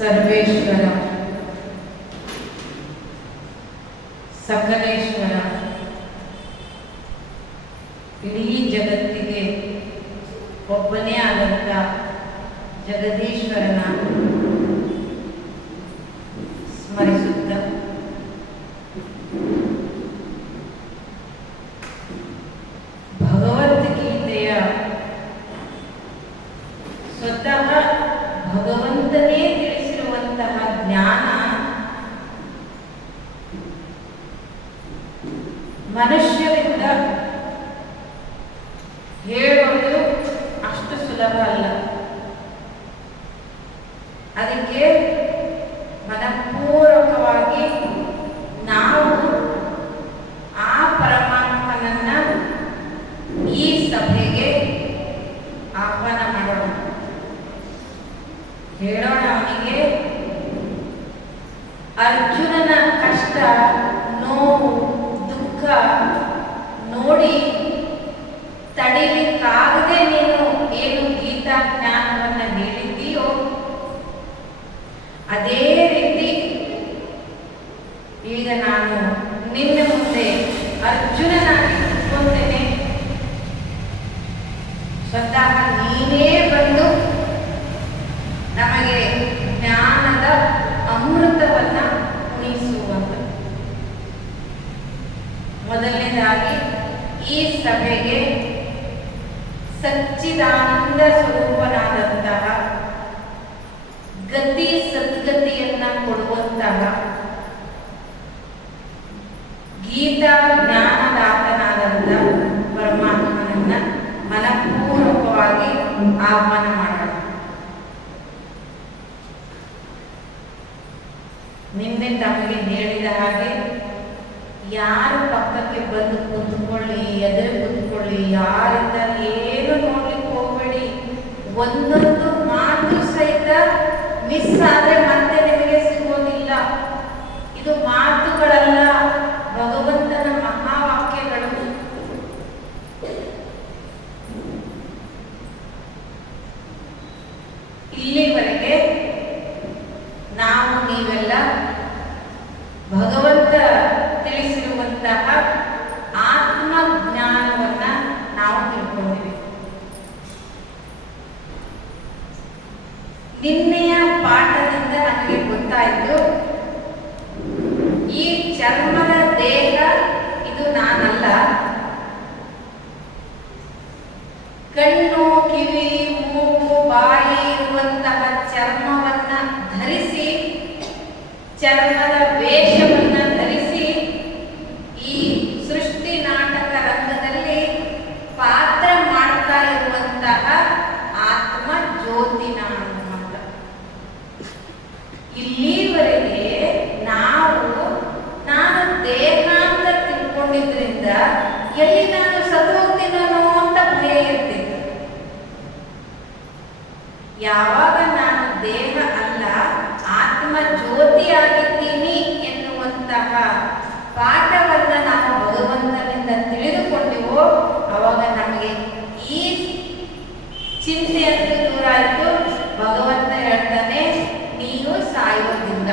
ಸರ್ವೇಶ್ವರ, ಸಕಲೇಶ್ವರ, ಇಡೀ ಜಗತ್ತಿಗೆ ಒಬ್ಬನೇ ಆದಂಥ ಜಗದೀಶ್ವರನ ಸ್ಮರಿಸುತ್ತ ಭಗವದ್ಗೀತೆಯ ಸ್ವತಃ ಭಗವಂತನೇ ತಿಳಿಸಿರುವಂತಹ ಜ್ಞಾನ ಮನುಷ್ಯರಿಂದ ಹೇಳೋದು ಅಷ್ಟು ಸುಲಭ ಅಲ್ಲ. ಅದಕ್ಕೆ ಮನಪೂರ್ವಕವಾಗಿ ನಾವು ಆ ಪರಮಾತ್ಮನನ್ನ ಈ ಸಭೆಗೆ ಆಹ್ವಾನ ಮಾಡೋಣ, ಹೇಳೋಣ. ಅವನಿಗೆ ಅರ್ಜುನನ ಕಷ್ಟ, ನೋವು, ದುಃಖ ನೋಡಿ ತಡಿಲಿಕ್ಕಾಗದೆ ನೀನು ಏನು ಗೀತಾ ಜ್ಞಾನವನ್ನ ಹೇಳಿದ್ದೀಯೋ ಅದೇ ರೀತಿ ಈಗ ನಾನು ನಿನ್ನ ಮುಂದೆ ಅರ್ಜುನನಾಗಿ ಕೂತ್ಕೊಂಡೇನೆ. ಸ್ವತಃ ನೀನೇ ಬಂದು ನಮಗೆ ಜ್ಞಾನದ ಅಮೃತವನ್ನ ಉಣಿಸುವಂತ. ಮೊದಲನೇದಾಗಿ ಈ ಸಭೆಗೆ ಸಚ್ಚಿದಾನಂದ ಸ್ವರೂಪನಾದಂತಹ ಗತಿ ಸದ್ಗತಿಯನ್ನ ಕೊಡುವಂತಹ ಗೀತಾ ಜ್ಞಾನದಾತನಾದಂಥ ಪರಮಾತ್ಮನನ್ನ ಮನಪೂರ್ವಕವಾಗಿ ಆಹ್ವಾನ ಮಾಡೋಣ. ನಿನ್ನೆ ತಮಗೆ ಹೇಳಿದ ಹಾಗೆ ಯಾರು ಪಕ್ಕಕ್ಕೆ ಬಂದು ಕೂತ್ಕೊಳ್ಳಿ, ಎದುರು ಕೂತ್ಕೊಳ್ಳಿ, ಯಾರಿಂದ ಏನು ನೋಡ್ಲಿಕ್ಕೆ ಹೋಗ್ಬೇಡಿ. ಒಂದೊಂದು ಮಾತು ಸಹಿತ ಮಿಸ್ ಆದ್ರೆ ಮತ್ತೆ ನಿಮಗೆ ಸಿಗೋದಿಲ್ಲ. ಇದು ಮಾತುಗಳಲ್ಲ, ಭಗವಂತನ ಮಹಾವಾಕ್ಯಗಳು. ಇಲ್ಲಿವರೆಗೆ ನಾವು ನೀವೆಲ್ಲ ಭಗವಂತ ತಿಳಿಸಿರುವಂತಹ ಆತ್ಮಜ್ಞಾನವನ್ನ ನಾವು ತಿಳ್ಕೊಂಡಿವಿ. ನಿನ್ನೆಯ ಪಾಠದಿಂದ ನಮಗೆ ಗೊತ್ತಾಯಿತು, ಈ ಚರ್ಮದ ದೇಹ ಇದು ನಾನಲ್ಲ. ಕಣ್ಣು, ಕಿವಿ, ಮೂಗು, ಬಾಯಿ ಇರುವಂತಹ ಚರ್ಮವನ್ನ ಧರಿಸಿ, ಚರ್ಮದ ವೇಷವನ್ನ ಧರಿಸಿ ಈ ಸೃಷ್ಟಿ ನಾಟಕ ರಂಗದಲ್ಲಿ ಪಾತ್ರ ಮಾಡ್ತಾ ಇರುವಂತಹ ಆತ್ಮ ಜ್ಯೋತಿ ನಾನು ಅಂತ. ಇಲ್ಲಿವರೆಗೆ ನಾನು ದೇಹ ಅಂತ ತಿಳ್ಕೊಂಡಿದ್ರಿಂದ ಎಲ್ಲಿ ನಾನು ಸತ್ತೋಗ್ತೀನೋ ಅಂತ ಭಯ ಇರ್ತಿತ್ತು. ಯಾವಾಗ ನಾನು ದೇಹ ಅಲ್ಲ ಆತ್ಮ ಜ್ಯೋತಿಯಾಗಿದ್ದೀನಿ ಎನ್ನುವಂತಹ ಪಾಠವನ್ನ ನಾವು ಭಗವಂತನಿಂದ ತಿಳಿದುಕೊಂಡಿವೋ ಅವಾಗ ನಮಗೆ ಈ ಚಿಂತೆಯಂತೂ ದೂರ ಆಯಿತು. ಭಗವಂತ ಹೇಳ್ತಾನೆ, ನೀನು ಸಾಯೋದಿಲ್ಲ.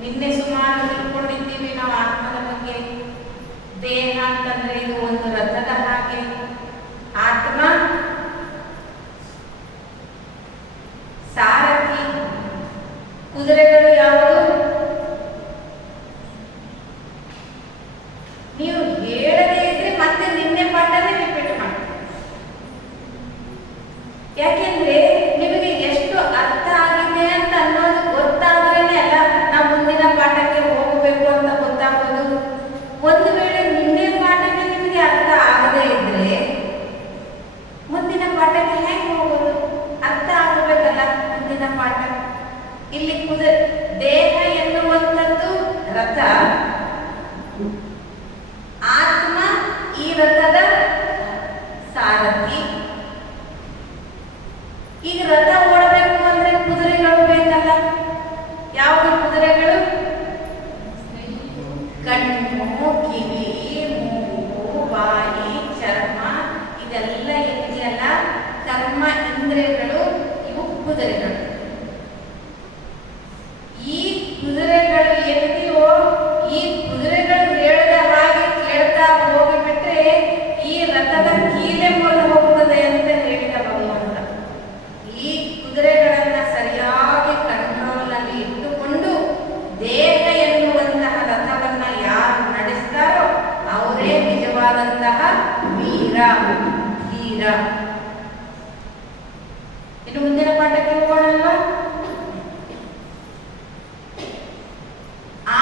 ನಿನ್ನೆ ಸುಮಾರು ತಿಳ್ಕೊಂಡಿದ್ದೀವಿ ನಾವು ಆತ್ಮದ ಬಗ್ಗೆ. ದೇಹ ಅಂತಂದ್ರೆ ಇದು ಒಂದು ರಥದ ಹಾಗೆ, ಆತ್ಮ ಸಾರಥಿ. ಕುದುರೆಗಳು ಯಾವುದು? ನೀವು ಹೇಳದೇ ಇದ್ರೆ ಮತ್ತೆ ನಿನ್ನೆ ಪಾಠನೇ ರಿಪೀಟ್ ಮಾಡಿ. ಯಾಕೆಂದ್ರೆ ನಿಮಗೆ ಎಷ್ಟು ಅರ್ಥ ಆಗಿದೆ ಅಂತ ಅನ್ನೋದು ಗೊತ್ತಾದ್ರೇನೆ ಅಲ್ಲ ನಾವು ಮುಂದಿನ ಪಾಠಕ್ಕೆ ಹೋಗಬೇಕು ಅಂತ ಗೊತ್ತಾಗೋದು. ಒಂದು ವೇಳೆ ನಿನ್ನೆ ಪಾಠನೇ ನಿಮಗೆ ಅರ್ಥ ಆಗದೇ ಇದ್ರೆ ಮುಂದಿನ ಪಾಠಕ್ಕೆ ಹೇಗೆ ಹೋಗೋದು? ಅರ್ಥ ಆಗಬೇಕಲ್ಲ ಮುಂದಿನ ಪಾಠ. ಇಲ್ಲಿ ದೇಹ ಎನ್ನುವಂಥದ್ದು ರಥ, ಆತ್ಮ ಈ ರಥದ ಸಾರಥಿ. ಈಗ ರಥ ಓಡಬೇಕು ಅಂದ್ರೆ ಕುದುರೆಗಳು ಬೇಕಲ್ಲ. ಯಾವುದು ಕುದುರೆಗಳು? ಕಣ್ಣು, ಕಿವಿ, ಮೂಗು, ಬಾಯಿ, ಚರ್ಮ ಇದೆಲ್ಲ ಇದೆಯಲ್ಲ, ಕರ್ಮ ಇಂದ್ರಿಯಗಳು, ಇವು ಕುದುರೆಗಳು. ರಥದ ಕೀಲೆ ಮುರಿದು ಹೋಗ್ತದೆ ಅಂತ ಹೇಳಿದ ಭಗವಂತ. ಈ ಕುದುರೆಗಳನ್ನ ಸರಿಯಾಗಿ ಕಂಟ್ರೋಲ್ ಅಲ್ಲಿ ಇಟ್ಟುಕೊಂಡು ದೇಹ ಎನ್ನುವಂತಹ ರಥವನ್ನ ಯಾರು ನಡೆಸ್ತಾರೋ ಅವರೇ ನಿಜವಾದಂತಹ ವೀರ ಧೀರ. ಇನ್ನು ಮುಂದಿನ ಪಾಠಕ್ಕೆ ಹೋಗೋಣಲ್ವಾ?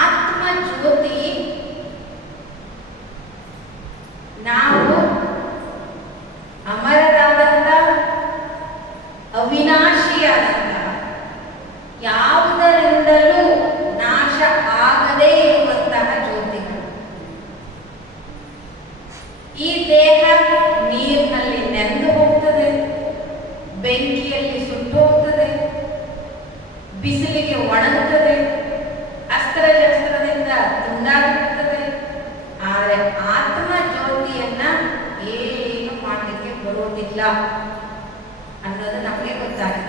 ಆತ್ಮ ಜ್ಯೋತಿ ನಾವು ಅಮರರಾದಂತ ಅವಿನಾಶಿಯಾದಂತ ಯಾವುದರಿಂದಲೂ ನಾಶ ಆಗದೇ ಇರುವಂತಹ ಜ್ಯೋತಿಗಳು. ಈ ದೇಹ ನೀರಿನಲ್ಲಿ ನೆಂದು ಹೋಗ್ತದೆ, ಬೆಂಕಿಯಲ್ಲಿ ಸುಟ್ಟು ಹೋಗ್ತದೆ, ಬಿಸಿಲಿಗೆ ಒಣಗುತ್ತದೆ, ಅಸ್ತ್ರಶಸ್ತ್ರದಿಂದ ತುಂಡಾಗಿರುತ್ತದೆ. ಆದರೆ ಆತ್ಮ ಜ್ಯೋತಿಯನ್ನ ಏನು ಮಾಡಲಿಕ್ಕೆ ಬರುವುದಿಲ್ಲ ಅನ್ನೋದು ನಮಗೆ ಗೊತ್ತಾಗಿದೆ.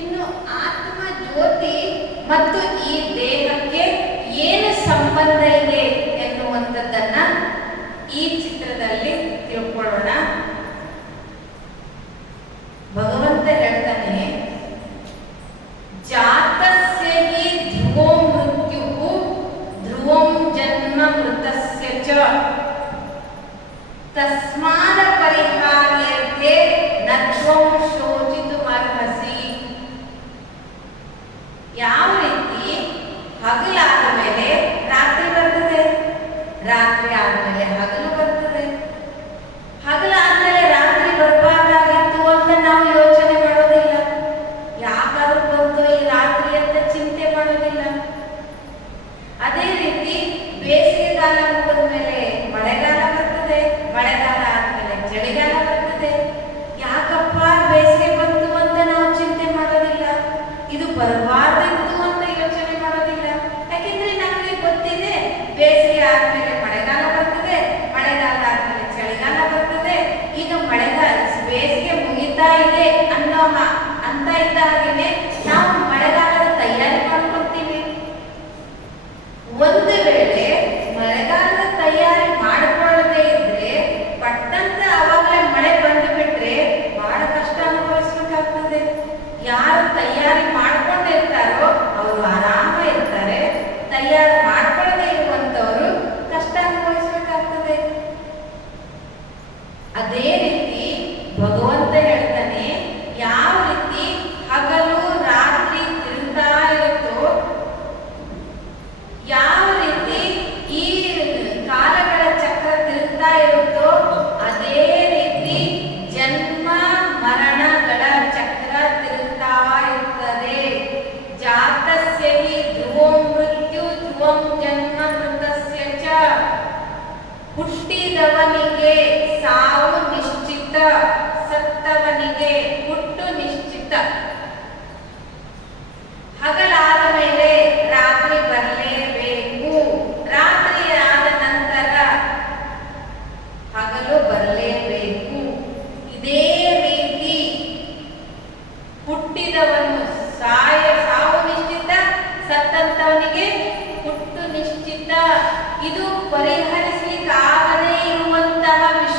ಇನ್ನು ಆತ್ಮ ಜ್ಯೋತಿ ಮತ್ತು ಈ ದೇಹಕ್ಕೆ ಏನು ಸಂಬಂಧ ಇದೆ ಎನ್ನುವಂಥದ್ದನ್ನ ಈ ಚಿತ್ರದಲ್ಲಿ ತಿಳ್ಕೊಳ್ಳೋಣ. ಭಗವಂತ ಹೇಳ್ತಾನೆ, ಜಾತಸ್ಯ ಹಿ ಧ್ರುವೋ ಮೃತ್ಯುಃ ಧ್ರುವಂ ಜನ್ಮ ಮೃತಸ್ಯ ಚ ತಸ್ಮಾದ ಪರಿಹಾರ್ಯರ್ಥೆ ನ ತ್ವಂ ಶೋಚಿತುಮರ್ಹಸಿ. ಯಾವ ರೀತಿ ಹಗಲಾದ ಮೇಲೆ ರಾತ್ರಿ ಬರ್ತದೆ, ರಾತ್ರಿ ಆದ್ಮೇಲೆ ಹಗಲು ಬರ್ತದೆ, ಹಗಲಾದ್ಮೇಲೆ ರಾತ್ರಿ ಬರಬಾರ್ದಾಗಿತ್ತು ಅಂತ ನಾವು ಯೋಚನೆ ಮಾಡೋದಿಲ್ಲ, ಯಾಕಾದ್ರೂ ಬಂತು ಈ ರಾತ್ರಿ ಅಂತ ಚಿಂತೆ ಮಾಡೋದಿಲ್ಲ. ಅದೇ ರೀತಿ ಬೇಸಿಗೆಗಾಲ ಮುಗಿದ ಮೇಲೆ ಮಳೆಗಾಲ ಬರ್ತದೆ, ಮಳೆಗಾಲ ಆದ್ಮೇಲೆ ಚಳಿಗಾಲ ಬರ್ತದೆ. ಯಾಕಪ್ಪ ಬೇಸಿಗೆ ಬಂತು ಅಂತ ನಾವು ಚಿಂತೆ ಮಾಡೋದಿಲ್ಲ, ಇದು ಬರಬಾರ್ದಿತ್ತು ಅಂತ ಯೋಚನೆ ಮಾಡೋದಿಲ್ಲ. ಯಾಕೆಂದ್ರೆ ನಮಗೆ ಗೊತ್ತಿದೆ ಬೇಸಿಗೆ ಆದ್ಮೇಲೆ ಮಳೆಗಾಲ ಬರ್ತದೆ, ಮಳೆಗಾಲ ಆದ್ಮೇಲೆ ಚಳಿಗಾಲ ಬರ್ತದೆ. ಈಗ ಮಳೆಗಾಲ ಬೇಸಿಗೆ ಮುಗಿತಾ ಇದೆ ಅಂತ ಇದ್ದ ಹಾಗೆನೆ ನಾವು ಮಳೆಗಾಲದ ತಯಾರಿ ಮಾಡ್ಕೊಳ್ತೀವಿ. ಒಂದು ವೇಳೆ ಮಳೆಗಾಲದ ತಯಾರಿ ಮಾಡಿಕೊಳ್ಳದೆ ಇದ್ರೆ ಪಟ್ಟಂತ ಅವಾಗಲೇ ಮಳೆ ಬಂದು ಬಿಟ್ರೆ ಬಹಳ ಕಷ್ಟ ಅನುಭವಿಸ್ಬೇಕಾಗ್ತದೆ. ಯಾರು ತಯಾರಿ ಮಾಡ್ಕೊಂಡಿರ್ತಾರೋ ಅವರು ಆರಾಮ ಇರ್ತಾರೆ, ತಯಾರಿ ಮಾಡ್ಕೊಳ್ಳದೆ ಇರುವಂತವರು ಕಷ್ಟ ಅನುಭವಿಸ್ಬೇಕಾಗ್ತದೆ. ಅದೇ ರೀತಿ ಭಗವಂತ ಹೇಳ್ತಾನೆ, ಯಾವ ರೀತಿ ಹಗಲು ರಾತ್ರಿ ತಿರುಗ್ತಾ ಇರುತ್ತೋ, ಯಾವ ರೀತಿ ಈ ಕಾಲಗಳ ಚಕ್ರ ತಿರುಗ್ತಾ ಇರುತ್ತೋ, ಅದೇ ರೀತಿ ಜನ್ಮ ಮರಣಗಳ ಚಕ್ರ ತಿರುಗ್ತಾ ಇರುತ್ತದೆ. ಜಾತಸ್ಯ ಹಿ ಧ್ರುವೋ ಮೃತ್ಯು ಧ್ರುವಂ ಜನ್ಮ ಮೃತಸ್ಯ ಚ. ಹುಟ್ಟಿದವನಿಗೆ ಸಾವು ನಿಶ್ಚಿತ, ಸತ್ತವನಿಗೆ ಹುಟ್ಟು ನಿಶ್ಚಿತ. ಹಗಲಾದ ಮೇಲೆ ರಾತ್ರಿ ಬರಲೇಬೇಕು, ರಾತ್ರಿ ಆದ ನಂತರ ಹಗಲು ಬರಲೇಬೇಕು. ಇದೇ ರೀತಿ ಹುಟ್ಟಿದವನು ಸಾವು ನಿಶ್ಚಿತ, ಸತ್ತಂತವನಿಗೆ ಹುಟ್ಟು ನಿಶ್ಚಿತ. ಇದು ಪರಿಹರಿಸಲಿಕ್ಕಾಗದೇ ಇರುವಂತಹ ವಿಷಯ.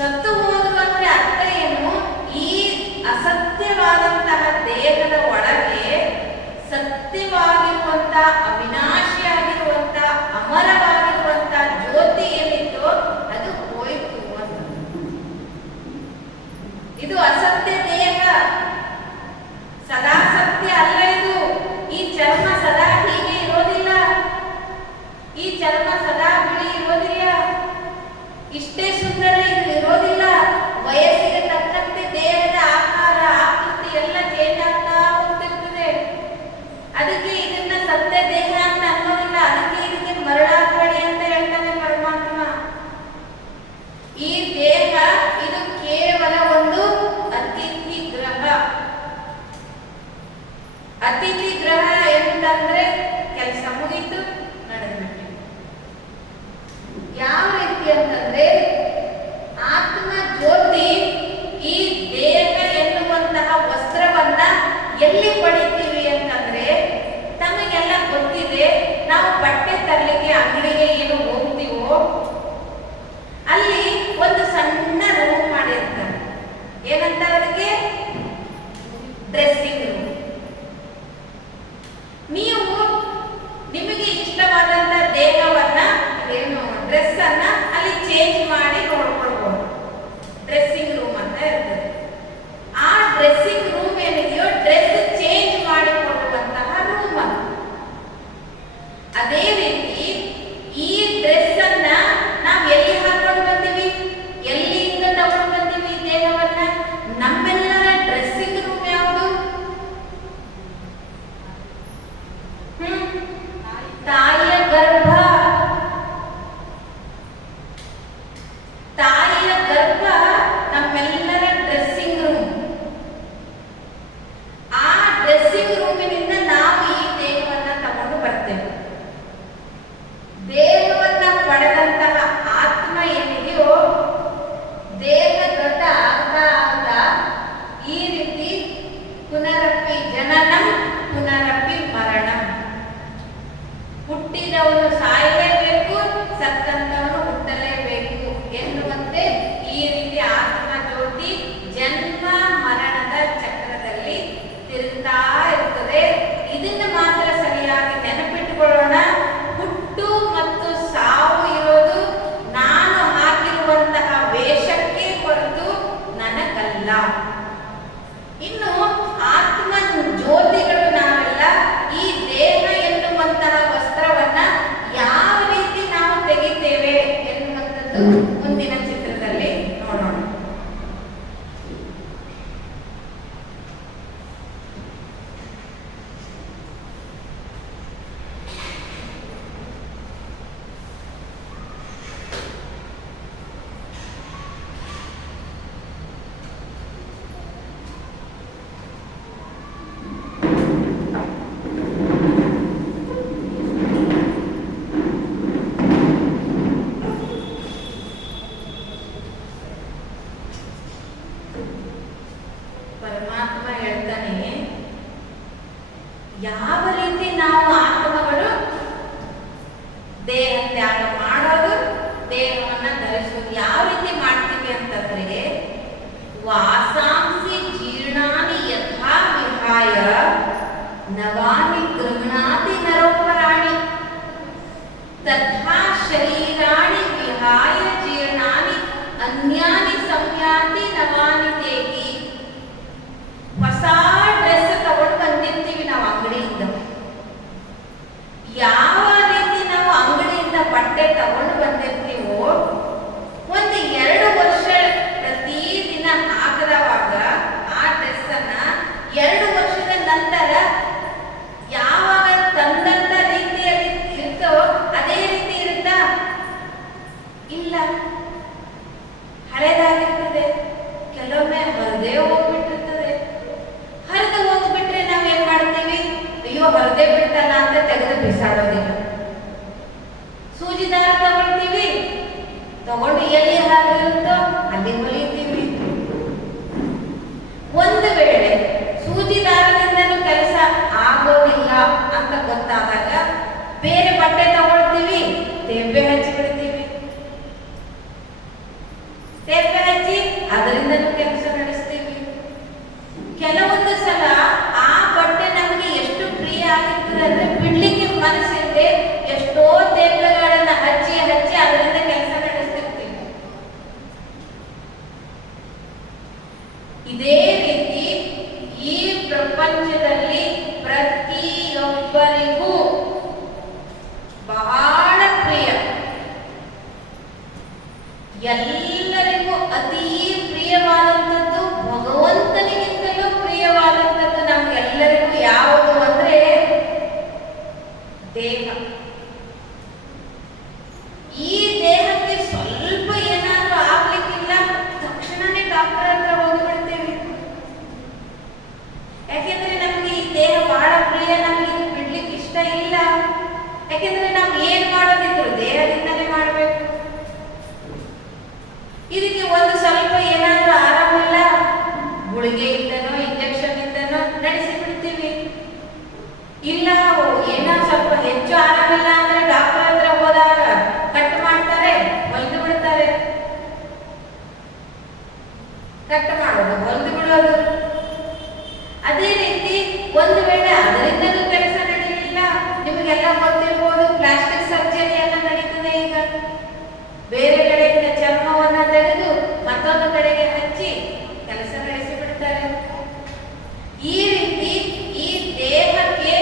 ಸತ್ತು ಹೋದ್ರು ಅಂದ್ರೆ ಅರ್ಥ ಏನು? ಈ ಅಸತ್ಯವಾದಂತಹ ದೇಹದ ಒಳಗೆ ಸತ್ಯವಾಗಿರುವಂತ, ಅವಿನಾಶಿಯಾಗಿರುವಂತ, ಅಮರವಾಗಿರುವಂತ ಜ್ಯೋತಿ ಏನಿತ್ತು ಅದು ಹೋಯಿತು ಅಂತ. ಇದು ಅಸತ್ಯ ದೇಹ, ಸದಾ ಸತ್ಯ ಅಲ್ಲ ಇದು. ಈ ಚರ್ಮ ಸದಾ ಹೀಗೆ ಇರೋದಿಲ್ಲ, ಈ ಚರ್ಮ ಸದಾ ಬಿಳಿ ಇರೋದಿಲ್ಲ, ಇಷ್ಟೇ ಸುಂದರ ಇದು ಇರೋದಿಲ್ಲ. ವಯಸ್ಸಿಗೆ ತಕ್ಕಂತೆ ದೇಹದ ಆಕಾರ, ಆಕೃತಿ ಎಲ್ಲ ಚೇಂಜ್ ಆಗ್ತಾ ಹೋಗ್ತಿರ್ತದೆ. ಅದಕ್ಕೆ ಇದನ್ನ ಸತ್ಯ ದೇಹ ಅಂತ ಅನ್ನೋದಿಲ್ಲ, ಅದಕ್ಕೆ ಇದಕ್ಕೆ ಮರಳಾಗಬೇಡಿ ಅಂತ ಹೇಳ್ತಾನೆ ಪರಮಾತ್ಮ. ಈ ದೇಹ ಇದು ಕೇವಲ ಒಂದು ಅತಿಥಿ ಗ್ರಹ. ಅತಿಥಿ ಗ್ರಹ ಎಂತಂದ್ರೆ ಕೆಲಸ ಮುಗಿತು, ನಡೆದ್ಬಿಟ್ಟು. ಯಾವ ರೀತಿ ಅಂತಂದ್ರೆ ಆತ್ಮ ಜ್ಯೋತಿ ಈ ದೇಹ ಎನ್ನುವಂತಹ ವಸ್ತ್ರವನ್ನ ಎಲ್ಲಿ ಪಡಿತೀವಿ ಅಂತಂದ್ರೆ, ತಮಗೆಲ್ಲ ಗೊತ್ತಿದೆ, ನಾವು ಬಟ್ಟೆ ತರಲಿಕ್ಕೆ ಅಂಗಡಿಗೆ ಏನು ಹೋಗ್ತೀವೋ ಅಲ್ಲಿ ಒಂದು ಸಣ್ಣ ರೂಮ್ ಮಾಡಿರ್ತಾರೆ. ಏನಂತಾರೆ ಅದಕ್ಕೆ? Dressing room. ನೀವು ನಿಮಗೆ ಇಷ್ಟವಾದಂತ ದೇಹವನ್ನ, ಏನು ಡ್ರೆಸ್ ಅನ್ನ ಅಲ್ಲಿ ಚೇಂಜ್ ಮಾಡಿ ನೋಡ್ಕೊಳ್ಬಹುದು. ಡ್ರೆಸ್ಸಿಂಗ್ ರೂಮ್ ಅಂತ ಇರ್ತದೆ. ಆ ಡ್ರೆಸ್ಸಿಂಗ್ ರೂಮ್ ಏನಿದೆಯೋ ಡ್ರೆಸ್ ಚೇಂಜ್ ಮಾಡಿಕೊಳ್ಳುವಂತಹ ರೂಮ್ ಅದು. ಅದೇ ರೀತಿ ಈ ಡ್ರೆಸ್ ಅನ್ನ ನಾವು ಎಲ್ಲಿ ಹಾಕೊಂಡು ಬಂದಿವಿ, ಎಲ್ಲಿಂದ ತಗೊಂಡು ಬಂದಿವಿ ಈ ದೇಹವನ್ನ? ನಮ್ಮೆಲ್ಲರ ಡ್ರೆಸ್ಸಿಂಗ್ ರೂಮ್ ಯಾವುದು? ತಾಯಿಯ ಗರ್ಭ. ತಾಯಿಯ ಗರ್ಭ ನಮ್ಮೆಲ್ಲರ ಡ್ರೆಸ್ಸಿಂಗ್ ರೂಮ್. ಆ ಡ್ರೆಸ್ಸಿಂಗ್ ರೂಮಿನಿಂದ ನಾವು ಈ ದೇಹವನ್ನ ತಗೊಂಡು ಬರ್ತೇವೆ. ದೇಹವನ್ನ ಪಡೆದಂತಹ ಆತ್ಮ ಏನಿದೆಯೋ, ದೇಹ ದೊಡ್ಡ ಆಗ್ತಾ ಆಗ್ತಾ ಈ ರೀತಿ ಪುನರಪಿ ಜನನಂ ಪುನರಪಿ ಮರಣಂ. ಹುಟ್ಟಿದವನು ಸಾಯಲೇಬೇಕು, ಸತ್ತಂತವನು ಹುಟ್ಟಲೇಬೇಕು ಎನ್ನುವಂತೆ ಈ ರೀತಿ ಆತ್ಮ ಜ್ಯೋತಿ ಜನ್ಮ ಮರಣದ ಚಕ್ರದಲ್ಲಿ ತಿರುಗ್ತಾ ಇರ್ತದೆ. ಇದನ್ನ ಮಾತ್ರ ಸರಿಯಾಗಿ ನೆನಪಿಟ್ಟುಕೊಳ್ಳೋಣ. ಹುಟ್ಟು ಮತ್ತು ಸಾವು ಇರೋದು ನಾನು ಹಾಕಿರುವಂತಹ ವೇಷಕ್ಕೆ ಹೊರತು ನನಗಲ್ಲ. ಇನ್ನು ಆತ್ಮ ಜ್ಯೋತಿಗಳು ನಾವೆಲ್ಲ ಈ ದೇಹ ಎನ್ನುವಂತಹ ವಸ್ತ್ರವನ್ನ ಯಾವ ರೀತಿ ನಾವು ತೆಗಿತೇವೆ ಎನ್ನುವಂಥದ್ದು ಮುಂದಿನ ಚಿತ್ರದಲ್ಲಿ ನೋಡೋಣ. ಪರಮಾತ್ಮ ಹೇಳ್ತಾನೆ, ಯಾವ ರೀತಿ ನಾವು ಆತ್ಮಗಳು ದೇಹ ತ್ಯಾಗ ಮಾಡೋದು, ದೇಹವನ್ನ ಧರಿಸೋದು ಯಾವ ರೀತಿ ಮಾಡ್ತೀವಿ ಅಂತಂದ್ರೆ, ವಾಸಾಂಸಿ ಜೀರ್ಣಾನಿ ಯಥಾ ವಿಹಾಯ ನವಾನಿ ಗೃಹಣಾತಿ ನರೋಪರಾಣಿ ತಥಾ ಶರೀರಾಣಿ ವಿಹಾಯ ಜೀರ್ಣಾನಿ ಅನ್ಯಾನಿ ಸಂಯಾತಿ ನವಾನಿ ದೇಹಿ. ಹೊಸ ಡ್ರೆಸ್ ತಗೊಂಡು ಬಂದಿರ್ತೀವಿ ನಾವು ಅಂಗಡಿಯಿಂದ. ಯಾವ ರೀತಿ ನಾವು ಅಂಗಡಿಯಿಂದ ಬಟ್ಟೆ ತಗೊಂಡು ಬಂದಿರ್ತೀವೋ, ಒಂದು 2 ವರ್ಷ ಪ್ರತಿದಿನ ಹಾಕದವಾಗ ಆ ಡ್ರೆಸ್ ಅನ್ನ 2 ವರ್ಷದ ನಂತರ ಯಾವಾಗ ತಂದಂತ ರೀತಿಯಲ್ಲಿ ಇರ್ತೋ ಅದೇ ರೀತಿ ಇರುತ್ತಾ? ಇಲ್ಲ, ಹಳೆದಾಗಿರ್ತದೆ. ಕೆಲವೊಮ್ಮೆ ಹೊರದೇ ಹೋಗ್ಬಿಟ್ಟಿರ್ತದೆ. ಹರಿದು ಹೋಗ್ಬಿಟ್ರೆ ನಾವೇನ್ ಮಾಡ್ತೀವಿ? ಅಯ್ಯೋ ಹೊರದೇ ಬಿಟ್ಟಲ್ಲ ಅಂತ ತೆಗೆದು ಬಿಸಾಡೋದಿಲ್ಲ. ಸೂಜಿ ದಾರ ತಗೊಳ್ತೀವಿ, ತಗೊಂಡು ಎಲ್ಲಿ ಹಾಕಿರುತ್ತೋ ಅಲ್ಲಿ ಹೊಲಿತೀವಿ. ಒಂದು ವೇಳೆ ಸೂಜಿ ದಾರದಿಂದಲೂ ಕೆಲಸ ಆಗೋದಿಲ್ಲ ಅಂತ ಗೊತ್ತಾದಾಗ ಬೇರೆ ಬಟ್ಟೆ ತಗೊಳ್ತೀವಿ, ತೆಪ್ಪೆ ಹಚ್ಚಿ ಬಿಡ್ತೀವಿ. ತೆಪ್ಪೆ ಅದರಿಂದಲೂ ಕೆಲಸ ನಡೆಸ್ತೀವಿ. ಕೆಲವೊಂದು ಸಲ ಆ ಬಟ್ಟೆ ನಮಗೆ ಎಷ್ಟು ಪ್ರಿಯ ಆಗಿರ್ತದೆ ಅಂದ್ರೆ ಬಿಡ್ಲಿಕ್ಕೆ ಮನಸ್ಸಿಲ್ಲದೆ ಎಷ್ಟೋ ತೇಪೆಗಳನ್ನ ಹಚ್ಚಿ ಹಚ್ಚಿ ಅದರಿಂದ ಕೆಲಸ ನಡೆಸ್ತಿರ್ತೀವಿ. ಇದೇ ರೀತಿ ಈ ಪ್ರಪಂಚದಲ್ಲಿ ಪ್ರತಿಯೊಬ್ಬರಿಗೂ ಬಹಳ ಪ್ರಿಯ, ಎಲ್ಲರಿಗೂ ಅತೀ ಪ್ರಿಯವಾದಂಥದ್ದು, ಭಗವಂತನಿಗಿಂತಲೂ ಪ್ರಿಯವಾದಂಥದ್ದು ನಮ್ಗೆಲ್ಲರಿಗೂ ಯಾವುದು ಅಂದ್ರೆ ದೇಹ. ಈ ದೇಹಕ್ಕೆ ಸ್ವಲ್ಪ ಏನಾದ್ರೂ ಆಗ್ಲಿಕ್ಕಿಲ್ಲ, ತಕ್ಷಣನೇ ಡಾಕ್ಟರ್ ಹತ್ರ ಹೋಗಿಬಿಡ್ತೇವೆ. ಯಾಕೆಂದ್ರೆ ನಮ್ಗೆ ಈ ದೇಹ ಬಹಳ ಪ್ರಿಯ, ನಮ್ಗೆ ಇದು ಬಿಡ್ಲಿಕ್ಕೆ ಇಷ್ಟ ಇಲ್ಲ. ಯಾಕೆಂದ್ರೆ ನಾವು ಏನ್ ಮಾಡೋದಿದ್ರು ದೇಹದಿಂದಲೇ ಮಾಡಬೇಕು. ಇದಕ್ಕೆ ಒಂದು ಸ್ವಲ್ಪ ಏನಾದ್ರೂ ಆರಾಮಿಲ್ಲ, ಗುಳಿಗೆ ಇಂದನೋ ಇಂಜೆಕ್ಷನ್ ಇಂದನೋ ನಡೆಸಿ ಬಿಡ್ತೀವಿ. ಇಲ್ಲ ಏನೋ ಸ್ವಲ್ಪ ಹೆಚ್ಚು ಆರಾಮಿಲ್ಲ ಅಂದ್ರೆ ಡಾಕ್ಟರ್ ಹತ್ರ ಹೋದಾಗ ಕಟ್ ಮಾಡ್ತಾರೆ, ಹೊಲಿದು ಬಿಡ್ತಾರೆ. ಕಟ್ ಮಾಡೋದು, ಹೊಲಿದು ಬಿಡೋದು. ಅದೇ ರೀತಿ ಒಂದು ವೇಳೆ ಅದರಿಂದಲೂ ಕೆಲಸ ನಡೆಯಲಿಲ್ಲ, ನಿಮಗೆಲ್ಲ ಗೊತ್ತಿರ್ಬೋದು, ಪ್ಲಾಸ್ಟಿಕ್ ಸರ್ಜರಿ ಎಲ್ಲ ನಡೀತದೆ ಈಗ. ಬೇರೆ ಕಡೆಯಿಂದ ಚರ್ಮವನ್ನ ತೆಗೆದು ಮತ್ತೊಂದು ಕಡೆಗೆ ಹಚ್ಚಿ ಕೆಲಸ ನಡೆಸಿ ಬಿಡ್ತಾರೆ. ಈ ರೀತಿ ಈ ದೇಹಕ್ಕೆ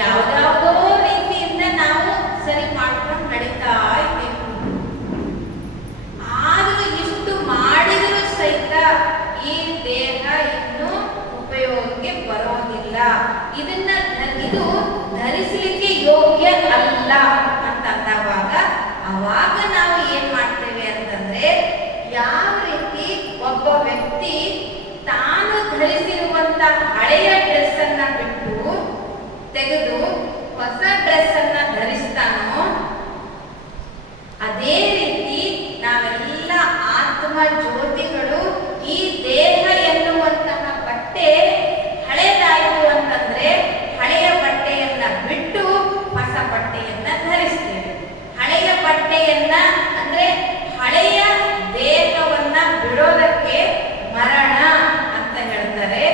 ಯಾವ್ದಾವುದೋ ರೀತಿಯಿಂದ ನಾವು ಸರಿ ಮಾಡ್ಕೊಂಡು ನಡೀತಾ ಇದ್ದೇವೆ. ಆದ್ರೂ ಇಷ್ಟು ಮಾಡಿದರೂ ಸಹಿತ ಈ ದೇಹ ಇನ್ನು ಉಪಯೋಗಕ್ಕೆ ಬರೋದಿಲ್ಲ. ಇದು ಧರಿಸಲಿಕ್ಕೆ ಯೋಗ್ಯ ಅಲ್ಲ ಅಂತ ಅಂದಾಗ ಅವಾಗ ನಾವು ಏನ್ ಮಾಡ್ತೇವೆ ಅಂತಂದ್ರೆ, ಯಾವ ರೀತಿ ಒಬ್ಬ ವ್ಯಕ್ತಿ ತಾನು ಧರಿಸಿರುವಂತ ಹಳೆಯ ಡ್ರೆಸ್ ಅನ್ನ ಬಿಟ್ಟು ತೆಗೆದು ಹೊಸ ಡ್ರೆಸ್ ಅನ್ನ ಧರಿಸ್ತಾನೋ, ಅದೇ ರೀತಿ ನಾವೆಲ್ಲ ಆತ್ಮ ಜ್ಯೋತಿಗಳು ಈ ದೇಹ ಎನ್ನುವಂತಹ ಬಟ್ಟೆ ಹಳೆದಾಯಿತು ಅಂತಂದ್ರೆ ಹಳೆಯ ಬಟ್ಟೆಯನ್ನ ಬಿಟ್ಟು ಹೊಸ ಬಟ್ಟೆಯನ್ನ ಧರಿಸ್ತೇವೆ. ಹಳೆಯ ಬಟ್ಟೆಯನ್ನ ಅಂದ್ರೆ ಹಳೆಯ ದೇಹವನ್ನ ಬಿಡೋದಕ್ಕೆ ಮರಣ ಅಂತ ಹೇಳ್ತಾರೆ,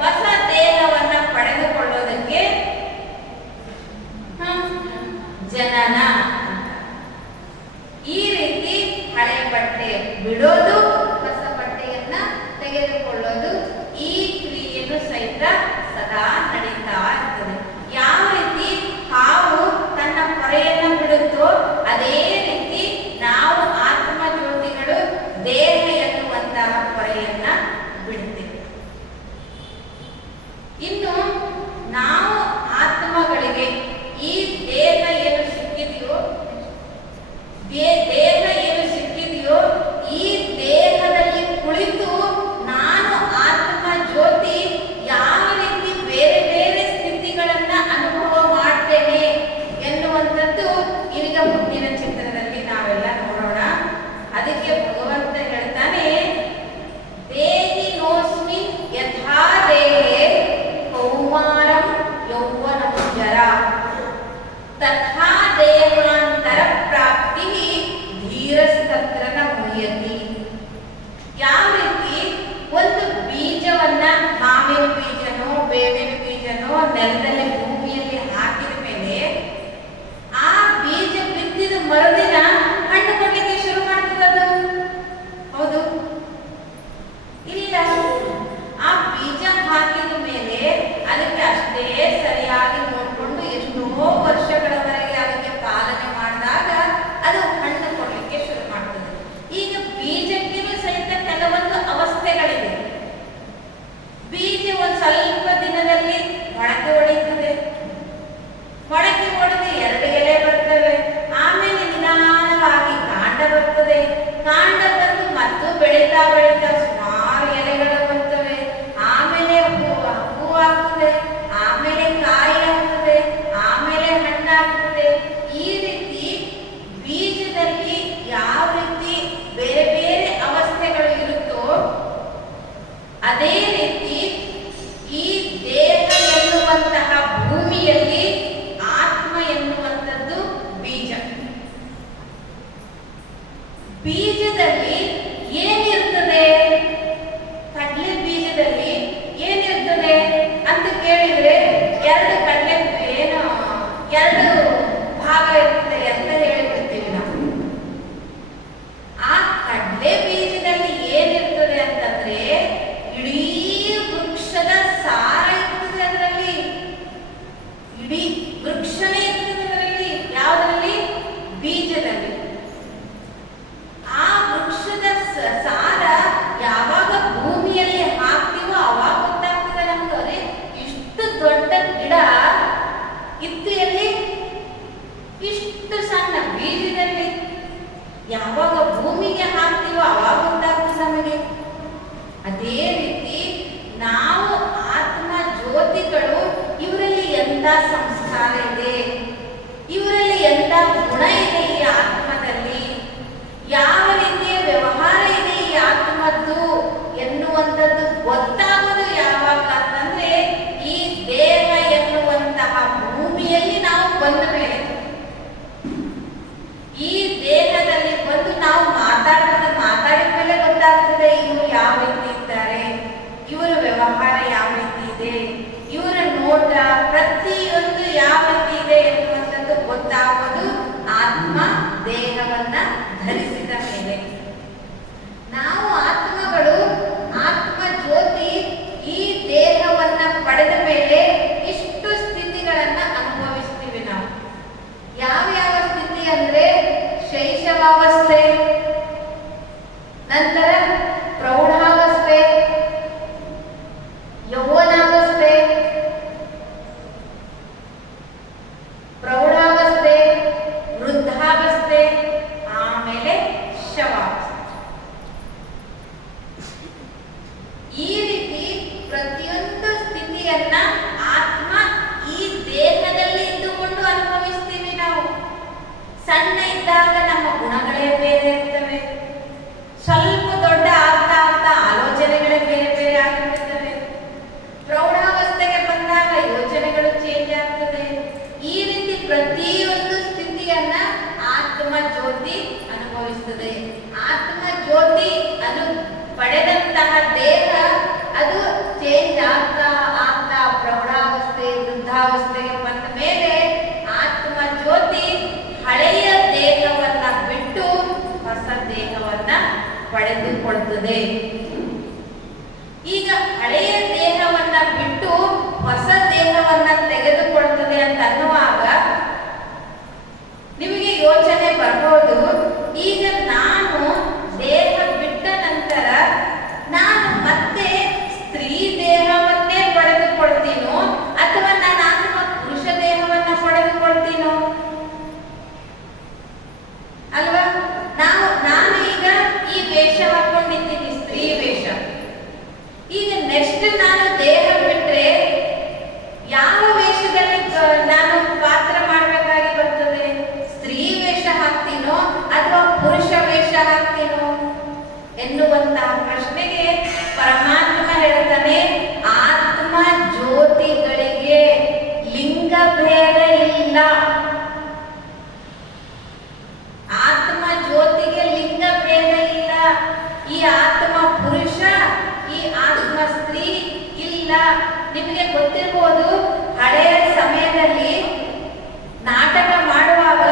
ಹೊಸ ದೇಹವನ್ನ ಪಡೆದುಕೊಳ್ಳೋದಕ್ಕೆ ಜನನ. ಈ ರೀತಿ ಹಳೆಯ ಬಟ್ಟೆ ಬಿಡೋದು, ಹೊಸ ಬಟ್ಟೆಯನ್ನ ತೆಗೆದುಕೊಳ್ಳೋದು, ಈ ಕ್ರಿಯೆಯನ್ನು ಸಹಿತ ಸದಾ ನಡೀತಾ ಇರ್ತದೆ. ಯಾವ ರೀತಿ ಹಾವು ತನ್ನ ಪೊರೆಯನ್ನು ಬಿಡುತ್ತೋ ಅದೇ ರೀತಿ ನಾವು ಆತ್ಮ ಜ್ಯೋತಿಗಳು ದೇಹ ಎನ್ನುವಂತಹ ಪೊರೆಯನ್ನ ಬಿಡ್ತೇವೆ. ಇನ್ನು ನಾವು ಆತ್ಮಗಳಿಗೆ ಈ ದೇಹ ಏನು ಸಿಕ್ಕಿದೆಯೋ, ದೇಹ ಏನು ಸಿಕ್ಕಿದೆಯೋ, ಈ ದೇಹದಲ್ಲಿ ಕುಳಿತು ನಾನು ಆತ್ಮ ಜ್ಯೋತಿ ಯಾವ ರೀತಿ ಬೇರೆ ಯಾವ ರೀತಿ ಇದ್ದಾರೆ, ಇವರ ವ್ಯವಹಾರ ಯಾವ ರೀತಿ ಇದೆ, ಇವರ ನೋಟ ಪ್ರತಿಯೊಂದು ಯಾವ ರೀತಿ ಇದೆ ಎನ್ನುವಂಥದ್ದು ಗೊತ್ತಾಗೋದು ಆತ್ಮ ದೇಹವನ್ನ ಧರಿಸಿದ ಮೇಲೆ. ನಾವು ಆತ್ಮಗಳು, ಆತ್ಮ ಜ್ಯೋತಿ ಈ ದೇಹವನ್ನ ಪಡೆದ ಮೇಲೆ ಇಷ್ಟು ಸ್ಥಿತಿಗಳನ್ನ ಅನುಭವಿಸ್ತೀವಿ ನಾವು. ಯಾವ ಸ್ಥಿತಿ ಅಂದ್ರೆ ಶೈಶವಾವಸ್ಥೆ, ನಂತರ ಪ್ರೌಢಾವಸ್ಥೆ, ಯೌವನಾವಸ್ಥೆ, ಪ್ರೌಢಾವಸ್ಥೆ, ವೃದ್ಧಾವಸ್ಥೆ, ಆಮೇಲೆ ಶವಾವಸ್ಥೆ. ಈ ರೀತಿ ಪ್ರತಿಯೊಂದು ಸ್ಥಿತಿಯನ್ನ ಆತ್ಮ ಈ ದೇಹದಲ್ಲಿ ಇದ್ದುಕೊಂಡು ಅನುಭವಿಸ್ತೀವಿ ನಾವು. ಸಣ್ಣ ಇದ್ದಾಗ ನಮ್ಮ ಗುಣಗಳೇ ಬೇರೆ ಇರ್ತವೆ, ಸ್ವಲ್ಪ ದೊಡ್ಡ ಆಗ್ತಾ ಆಗ್ತಾ ಆಲೋಚನೆಗಳೇ ಬೇರೆ ಬೇರೆ ಆಗಿರ್ತವೆ, ಪ್ರೌಢಾವಸ್ಥೆಗೆ ಬಂದಾಗ ಯೋಚನೆಗಳು ಚೇಂಜ್ ಆಗ್ತದೆ. ಈ ರೀತಿ ಪ್ರತಿಯೊಂದು ಸ್ಥಿತಿಯನ್ನ ಆತ್ಮ ಜ್ಯೋತಿ ಅನುಭವಿಸ್ತದೆ. ಆತ್ಮ ಜ್ಯೋತಿ ಪಡೆದಂತಹ ದೇಹ ಅದು ಚೇಂಜ್ ಆಗ್ತಾ ಆಗ್ತಾ ಪ್ರೌಢಾವಸ್ಥೆ, ವೃದ್ಧಾವಸ್ಥೆಗೆ ಬಂದ ಮೇಲೆ ಆತ್ಮ ಜ್ಯೋತಿ ಹಳೆಯ ದೇಹವನ್ನ ಬಿಟ್ಟು ಹೊಸ ದೇಹವನ್ನ ಪಡೆದುಕೊಳ್ಳುತ್ತದೆ. ಈಗ ಹಳೆಯ ದೇಹವನ್ನ ಬಿಟ್ಟು ಹೊಸ ದೇಹವನ್ನ ತೆಗೆದುಕೊಳ್ಳುತ್ತದೆ ಅಂತ ಅನ್ನುವಾಗ ನಿಮಗೆ ಯೋಚನೆ ಬರ್ಬೋದು, ಈಗ ನಾನು ದೇಹ ಬಿಟ್ಟ ನಂತರ ನಾನು ಮತ್ತೆ ಸ್ತ್ರೀ ದೇಹವನ್ನೇ ಪಡೆದುಕೊಳ್ತೀನೋ ಅಥವಾ ನಾನು ಆತ್ಮ ಪುರುಷ ದೇಹವನ್ನ ಪಡೆದುಕೊಳ್ತೀನೋ ಅಲ್ವಾ? ನಾನು ಈಗ ಈ ವೇಷ ಹಾಕೊಂಡಿದ್ದೀನಿ, ಸ್ತ್ರೀ ವೇಷ. ಈಗ ನೆಕ್ಸ್ಟ್ ನಾನು ದೇಹ ಬಿಟ್ರೆ ಯಾವ ವೇಷದಲ್ಲಿ ನಾನು ಪಾತ್ರ ಮಾಡಬೇಕಾಗಿ ಬರ್ತದೆ? ಸ್ತ್ರೀ ವೇಷ ಹಾಕ್ತೀನೋ ಅಥವಾ ಪುರುಷ ವೇಷ ಹಾಕ್ತೀನೋ ಎನ್ನುವಂತಹ ಪ್ರಶ್ನೆಗೆ ಪರಮಾತ್ಮ ಹೇಳ್ತಾನೆ, ಆತ್ಮ ಜ್ಯೋತಿಗಳಿಗೆ ಲಿಂಗ ಭೇದ ಇಲ್ಲ. ಆತ್ಮ ಜ್ಯೋತಿಗೆ ಲಿಂಗ ಭೇದ ಇಲ್ಲ. ಈ ಆತ್ಮ ಪುರುಷ, ಈ ಆತ್ಮ ಸ್ತ್ರೀ ಇಲ್ಲ. ನಿಮಗೆ ಗೊತ್ತಿರಬಹುದು, ಹಳೆಯ ಸಮಯದಲ್ಲಿ ನಾಟಕ ಮಾಡುವಾಗ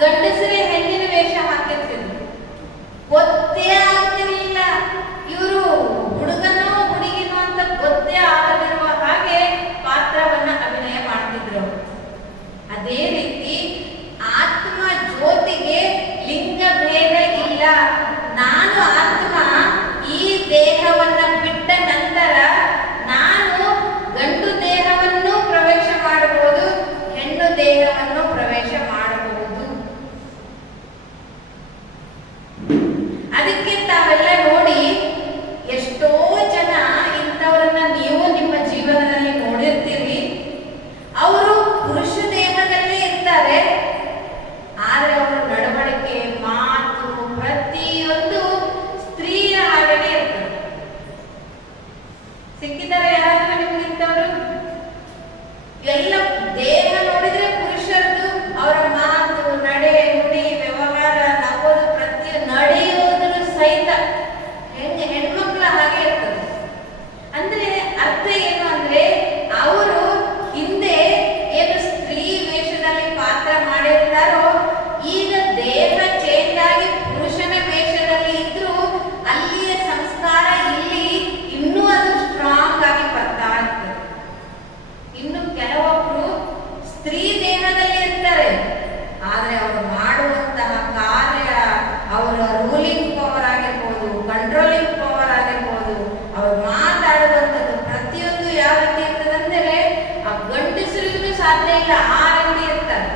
ಗಂಡಸರೇ ಹೆಣ್ಣಿನ ವೇಷ ಹಾಕಿರ್ತಿದ್ರು. ಗೊತ್ತೇ ಆಗ್ತಿರ್ಲಿಲ್ಲ ಇವರು ಹುಡುಗನೋ ಹುಡುಗಿನೋ ಅಂತ ಗೊತ್ತೇ ಆಗದಿರುವ ಹಾಗೆ ಪಾತ್ರವನ್ನ ಅಭಿನಯ ಮಾಡ್ತಿದ್ರು. ಅದೇ ರೀತಿ ಆತ್ಮ ಜ್ಯೋತಿಗೆ ಲಿಂಗ ಭೇದ ಇಲ್ಲ. ನಾನು ಆತ್ಮ ಈ ದೇಹವನ್ನ ಬಿಟ್ಟ ನಂತರ ನಾನು ಗಂಡು ದೇಹವನ್ನು ಪ್ರವೇಶ ಮಾಡಬಹುದು, ಹೆಣ್ಣು ದೇಹವನ್ನು ಪ್ರವೇಶ ಮಾಡಬಹುದು. ಅದಕ್ಕೆ ತಾವೆಲ್ಲ ನೋಡಿ, ಎಷ್ಟೋ ಜನ ಇಂಥವರನ್ನ ನೀವು ನಿಮ್ಮ ಜೀವನದಲ್ಲಿ ನೋಡಿರ್ತೀರಿ. ಅವರು ಪುರುಷ ದೇಹದಲ್ಲೇ ಇರ್ತಾರೆ, ಆದ್ರೆ ಅವರ ನಡವಳಿಕೆ, ಮಾತು ಪ್ರತಿಯೊಂದು ಸ್ತ್ರೀಯ ಹಾಗೆಯೇ ಇರ್ತದೆ. ಸಿಕ್ಕಿದ್ದಾರೆ ಯಾರಾದ್ರೂ ನಿಮ್ಗೆ ಇಂಥವರು? ಎಲ್ಲ ದೇಹ ನೋಡಿದ್ರೆ ಪುರುಷರದು, ಅವರ ಮಾತು, ನಡೆ, ನುಡಿ, ವ್ಯವಹಾರ, ನಗೋದು, ನಡೆಯೋದ್ರ ಸಹಿತ ಹೆಣ್ಮಕ್ಳ ಹಾಗೆ ಇರ್ತದೆ. ಅಂದ್ರೆ ಅರ್ಥ ಏನು ಅಂದ್ರೆ, ಅವರು ಹಿಂದೆ ಏನು ಸ್ತ್ರೀ ವೇಷದಲ್ಲಿ ಪಾತ್ರ ಮಾಡಿರ್ತಾರೋ, ಈಗ ದೇಹ ಚೇಂಜ್ ಆಗಿ ಪುರುಷನ ವೇಷದಲ್ಲಿ ಇದ್ರು ಅಲ್ಲಿಯ ಸಂಸ್ಕಾರ ಇಲ್ಲಿ ಇನ್ನೂ ಅದು ಸ್ಟ್ರಾಂಗ್ ಆಗಿ ಬರ್ತಾ ಇರ್ತದೆ. ಇನ್ನು ಕೆಲವೊಬ್ರು ಸ್ತ್ರೀ ದೇಹದಲ್ಲಿ ಇರ್ತಾರೆ, ಆದ್ರೆ ಅವರು ಮಾಡುವಂತಹ ಕಾರ್ಯ, ಅವರ ರೂಲಿಂಗ್ ಪವರ್ ಆಗಿರ್ಬೋದು, ಕಂಟ್ರೋಲಿಂಗ್ ಪವರ್ ಆಗಿರ್ಬೋದು, ಅವ್ರು ಮಾತಾಡುವಂಥದ್ದು ಪ್ರತಿಯೊಂದು ಯಾವ ರೀತಿ ಇರ್ತದೆ ಅಂದರೆ ಆ ಗಂಡಸರಿಗೂ ಸಾಧ್ಯ ಇಲ್ಲ, ಆ ರೀತಿ ಇರ್ತಾರೆ.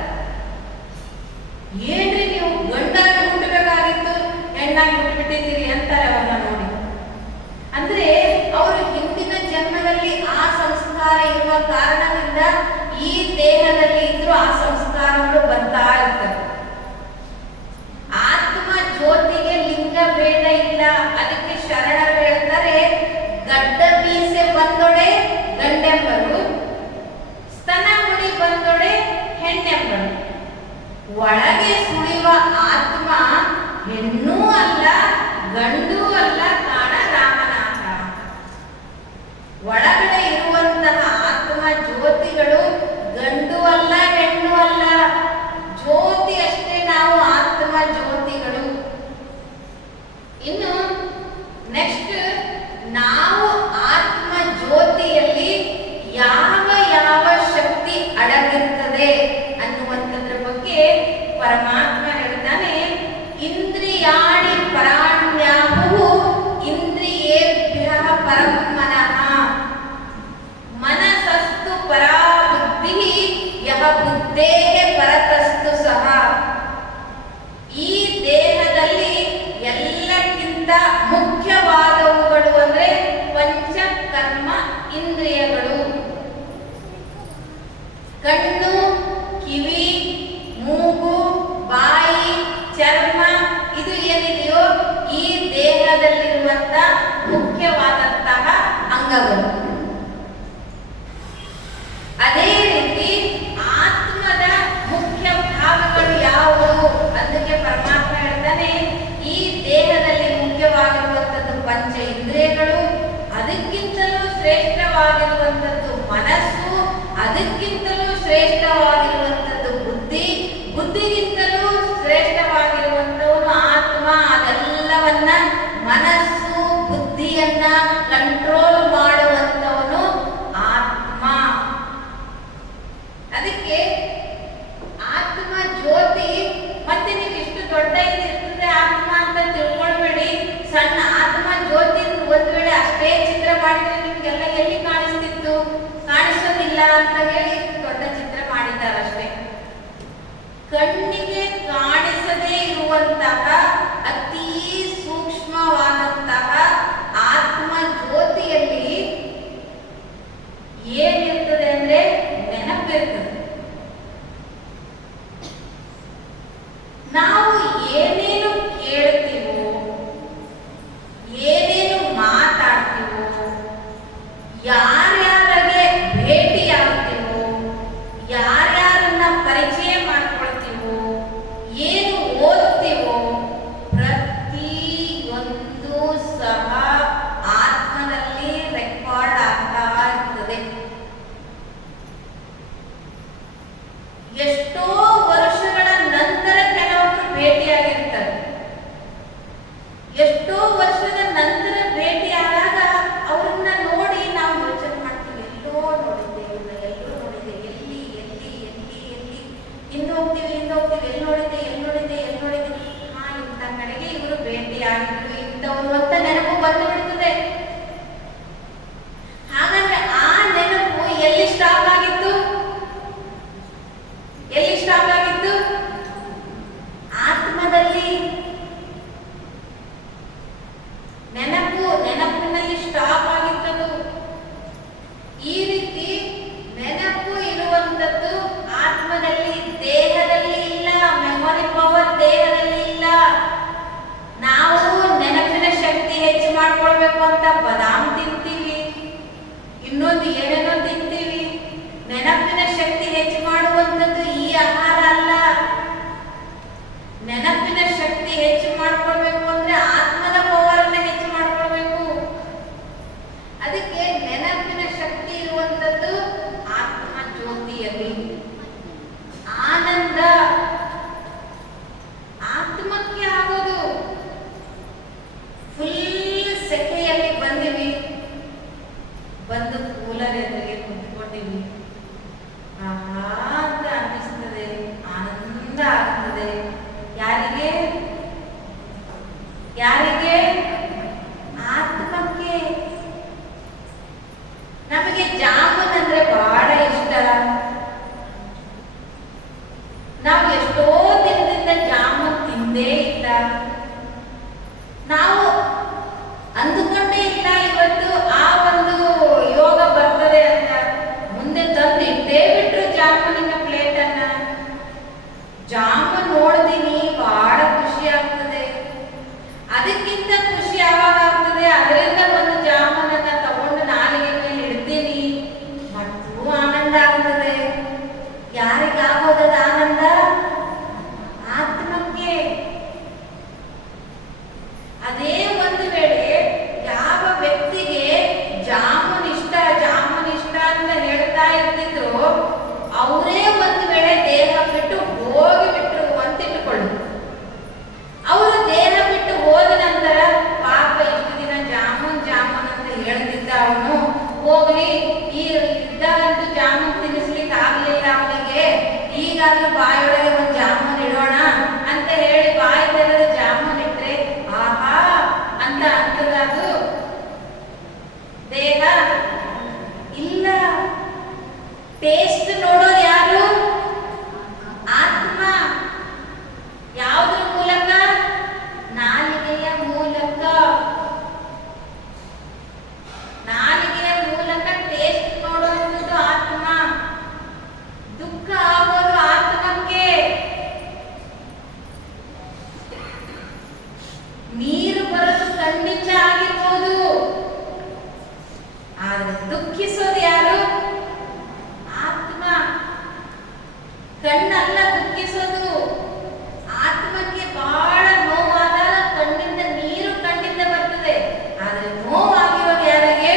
ಏನ್ರಿ ನೀವು ಗಂಡಾಗಿ ಹುಟ್ಟಬೇಕಾಗಿತ್ತು, ಹೆಣ್ಣಾಗಿ ಹುಟ್ಟುಬಿಟ್ಟಿದ್ದೀರಿ ಅಂತಾರೆ ಅವನ್ನ ನೋಡಿ. ಅಂದ್ರೆ ಅವರು ಹಿಂದಿನ ಜನ್ಮದಲ್ಲಿ ಆ ಸಂಸ್ಕಾರ ಇರುವ ಕಾರಣದಿಂದ ಈ ದೇಹದಲ್ಲಿ ಇದ್ರೂ ಆ ಸಂಸ್ಕಾರಗಳು ಬರ್ತಾ ಇರ್ತವೆ. ಆತ್ಮ ಜ್ಯೋತಿಗೆ ಲಿಂಗ ಭೇದ ಇಲ್ಲ. ಅದಕ್ಕೆ ಶರಣರು ಹೇಳ್ತಾರೆ, ಗಡ್ಡ ಮೀಸೆ ಬಂದೊಡೆ ಗಂಡೆಂಬರು, ಸ್ತನ ಮುಡಿ ಬಂದೊಡೆ ಹೆಣ್ಣೆಂಬರು. ಒಳಗೆ ಸುಳಿಯುವ ಆತ್ಮ ಹೆಣ್ಣೂ ಅಲ್ಲ ಗಂಡೂ ಅಲ್ಲ ಕಾಣ ನೆಕ್ಸ್ಟ್, ನಾವು ಆತ್ಮ ಜ್ಯೋತಿಯಲ್ಲಿ ಯಾವ ಯಾವ ಶಕ್ತಿ ಅಡಗಿರ್ತದೆ ಅನ್ನುವಂಥದ್ರ ಬಗ್ಗೆ ಪರಮಾತ್ಮ ಹೇಳ್ತಾನೆ. ಇಂದ್ರಿಯಾಣಿ ಪರಾಣ್ಯಾಹು ಇಂದ್ರಿಯೇಭ್ಯಃ ಪರಂ ಮನಃ ಮನಸಸ್ತು ಪರಾ ಬುದ್ಧಿಃ ಯಃ ಬುದ್ಧೇಃ ಪರತಸ್ತು ಸಹ. ಈ ದೇಹದಲ್ಲಿ ಎಲ್ಲಕ್ಕಿಂತ ಮುಖ್ಯವಾದವುಗಳು ಅಂದ್ರೆ ಪಂಚಕರ್ಮ ಇಂದ್ರಿಯಗಳು. ಕಣ್ಣು, ಕಿವಿ, ಮೂಗು, ಬಾಯಿ, ಚರ್ಮ, ಇದು ಏನಿದೆಯೋ ಈ ದೇಹದಲ್ಲಿರುವಂತ ಮುಖ್ಯವಾದಂತಹ ಅಂಗಗಳು. ಅದೇ ರೀತಿ ಆತ್ಮದ ಮುಖ್ಯ ಭಾಗಗಳು ಯಾವುವು ಅದಕ್ಕೆ ಪರಮಾತ್ಮ ಹೇಳ್ತಾನೆ. ಈ ದೇಹದಲ್ಲಿ ಮುಖ್ಯವಾಗಿರುವಂಥದ್ದು ಪಂಚ ಇಂದ್ರಿಯಗಳು, ಅದಕ್ಕಿಂತಲೂ ಶ್ರೇಷ್ಠವಾಗಿರುವಂಥದ್ದು ಮನಸ್ಸು, ಅದಕ್ಕಿಂತಲೂ ಶ್ರೇಷ್ಠವಾಗಿರುವಂಥದ್ದು ಬುದ್ಧಿ, ಬುದ್ಧಿಗಿಂತಲೂ ಶ್ರೇಷ್ಠವಾಗಿರುವಂಥವನು ಆತ್ಮ. ಅದೆಲ್ಲವನ್ನ ಮನಸ್ಸು ಬುದ್ಧಿಯನ್ನ ಕಂಟ್ರೋಲ್ ಮಾಡುವಂಥವನು ಆತ್ಮ. ಅದಕ್ಕೆ ಆತ್ಮ ಜ್ಯೋತಿ. ಮತ್ತೆ ನೀವು ಇಷ್ಟು ದೊಡ್ಡ ಇರ್ತದೆ ಆತ್ಮ ಅಂತ ತಿಳ್ಕೊಳ್ಬೇಡಿ. ಸಣ್ಣ ಆತ್ಮ ಜ್ಯೋತಿ ಒಂದ್ ವೇಳೆ ಅಷ್ಟೇ ಚಿತ್ರ ಮಾಡಿದ್ರೆ ನಿಮ್ಗೆಲ್ಲ ಎಲ್ಲಿ ಕಾಣಿಸ್ತಿತ್ತು? ಕಾಣಿಸೋದಿಲ್ಲ ಅಂತ ಹೇಳಿ ದೊಡ್ಡ ಚಿತ್ರ ಮಾಡಿದ್ದಾರಷ್ಟೇ. ಕಣ್ಣಿಗೆ ಕಾಣಿಸದೇ ಇರುವಂತಹ ಅತಿ ಸೂಕ್ಷ್ಮವಾದಂತಹ ಆತ್ಮ ಜ್ಯೋತಿಯಲ್ಲಿ ಏನಿರ್ತದೆ ಅಂದ್ರೆ ನೆನಪಿರ್ತದೆ. ನಾವು ಏನೇನು ಕೇಳ್ತೀವೋ, ಏನೇನು ಮಾತಾಡ್ತೀವೋ, ಯಾರ್ಯಾರಿಗೆ ಭೇಟಿಯಾಗ್ತೀವೋ, ಯಾರ್ಯಾರನ್ನ ಪರಿಚಯ ಮಾಡ್ಕೊಳ್ತೀವೋ, ಏನು ಓದ್ತೀವೋ, ಪ್ರತಿಯೊಂದು ಸಹ ಆತ್ಮದಲ್ಲಿ ರೆಕಾರ್ಡ್ ಆಗ್ತಾ ಇರ್ತದೆ. ಎಷ್ಟೋ ವರ್ಷಗಳ ನಂತರ ಕೆಲವೊಬ್ರು ಭೇಟಿಯಾಗಿರ್ತಾರೆ. ಎಷ್ಟೋ ವರ್ಷದ ನಂತರ ಭೇಟಿಯಾದಾಗ ಅವ್ರನ್ನ ನೋಡಿ ನಾವು ಯೋಚನೆ ಮಾಡ್ತೀವಿ, ಎಲ್ಲೋ ನೋಡಿದ್ದೆ ಇವ್ರನ್ನ, ಎಲ್ಲೋ ನೋಡಿದ್ದೆ, ಎಲ್ಲಿ ಎಲ್ಲಿ ಎಲ್ಲಿ ಎಲ್ಲಿ ಹಿಂದೆ ಹೋಗ್ತೀವಿ, ಎಲ್ಲಿ ನೋಡಿದ್ದೆ, ಹಾ ಇಂಥ ಕಡೆಗೆ ಇವರು ಭೇಟಿಯಾಗಿದ್ರು, ಇಂಥವ್ರು ಅಂತ ನೆನಪು ಬಂದು ಬಿಡ್ತದೆ. ಹಾಗಾದ್ರೆ ಆ ನೆನಪು ಎಲ್ಲಿ ಸ್ಟಾಪ್ ಆಗಿತ್ತು? ಆತ್ಮದಲ್ಲಿ. ನೆನಪಿನಲ್ಲಿ ಸ್ಟಾಪ್ ಆಗಿತ್ತದು. ಈ ರೀತಿ ನೆನಪು ಇರುವಂತದ್ದು ಆತ್ಮದಲ್ಲಿ, ದೇಹದಲ್ಲಿ ಇಲ್ಲ. ಮೆಮೊರಿ ಪವರ್ ದೇಹದಲ್ಲಿ ಇಲ್ಲ. ನಾವು ನೆನಪಿನ ಶಕ್ತಿ ಹೆಚ್ಚು ಮಾಡ್ಕೊಳ್ಬೇಕು ಅಂತ ಬದಾಮ್ ತಿಂತೀವಿ, ಇನ್ನೊಂದು ಏನೇನೋ ತಿಂತೀವಿ. ನೆನಪಿನ ಶಕ್ತಿ ಹೆಚ್ಚು ಮಾಡುವಂಥದ್ದು ಈ ಆಹಾರ ಅಲ್ಲ. ನೆನಪಿನ ಶಕ್ತಿ ಹೆಚ್ಚು ಮಾಡ್ಕೊಳ್ಬೇಕು ಅಂದ್ರೆ ಆತ್ಮದ ಪವರ್ ಅನ್ನ ಹೆಚ್ಚು ಮಾಡ್ಕೊಳ್ಬೇಕು. ಅದಕ್ಕೆ ನೆನಪಿನ ಶಕ್ತಿ ಇರುವಂತದ್ದು ಆತ್ಮ ಜ್ಯೋತಿಯಲ್ಲಿ. ಆನಂದ ಆತ್ಮಕ್ಕೆ ಆಗೋದು. ಫುಲ್ ಸೆಕೆಯಲ್ಲಿ ಬಂದಿವಿ, ಬಂದು ಕೂಲರ್ ಎದುರಿಗೆ ಕುಂತ್ಕೊಂಡಿವಿ, ಅಂತ ಅನ್ನಿಸ್ತದೆ, ಆನಂದ ಆಗ್ತದೆ. ಯಾರಿಗೆ? ಆತ್ಮಕ್ಕೆ. ನಮಗೆ ಜಾಮೂನ್ ಅಂದ್ರೆ ಬಹಳ ಇಷ್ಟ. ನಾವು ಎಷ್ಟೋ ದಿನದಿಂದ ಜಾಮೂನ್ ತಿಂದೇ ಇಲ್ಲ. ನಾವು ಅಂದುಕೊಂಡೇ ಇಲ್ಲ ಇವತ್ತು ಆ ಒಂದು ಯೋಗ ಬರ್ತದೆ ಅಂತ. ಮುಂದೆ ಟೇಸ್ಟ್ ನೋಡೋದು ಯಾರು? ಆತ್ಮ. ಯಾವುದ್ರ ಮೂಲಕ? ನಾಲಿಗೆಯ ಮೂಲಕ. ನಾಲಿಗೆಯ ಮೂಲಕ ಟೇಸ್ಟ್ ನೋಡುವಂಥದ್ದು ಆತ್ಮ. ದುಃಖ ಆಗೋದು ಆತ್ಮಕ್ಕೆ. ನೀರು ಬರೋದು ಕಣ್ಣಿಂದ ಆಗಿರ್ಬೋದು, ಆದ್ರೆ ದುಃಖಿಸೋದು ಯಾರು? ಆತ್ಮ. ಕಣ್ಣಲ್ಲ ದುಃಖಿಸೋದು. ಆತ್ಮಕ್ಕೆ ಬಹಳ ನೋವಾದಾಗ ಕಣ್ಣಿಂದ ನೀರು ಕಣ್ಣಿಂದ ಬರ್ತದೆ, ಆದ್ರೆ ನೋವಾಗಿರೋದು ಯಾರಿಗೆ?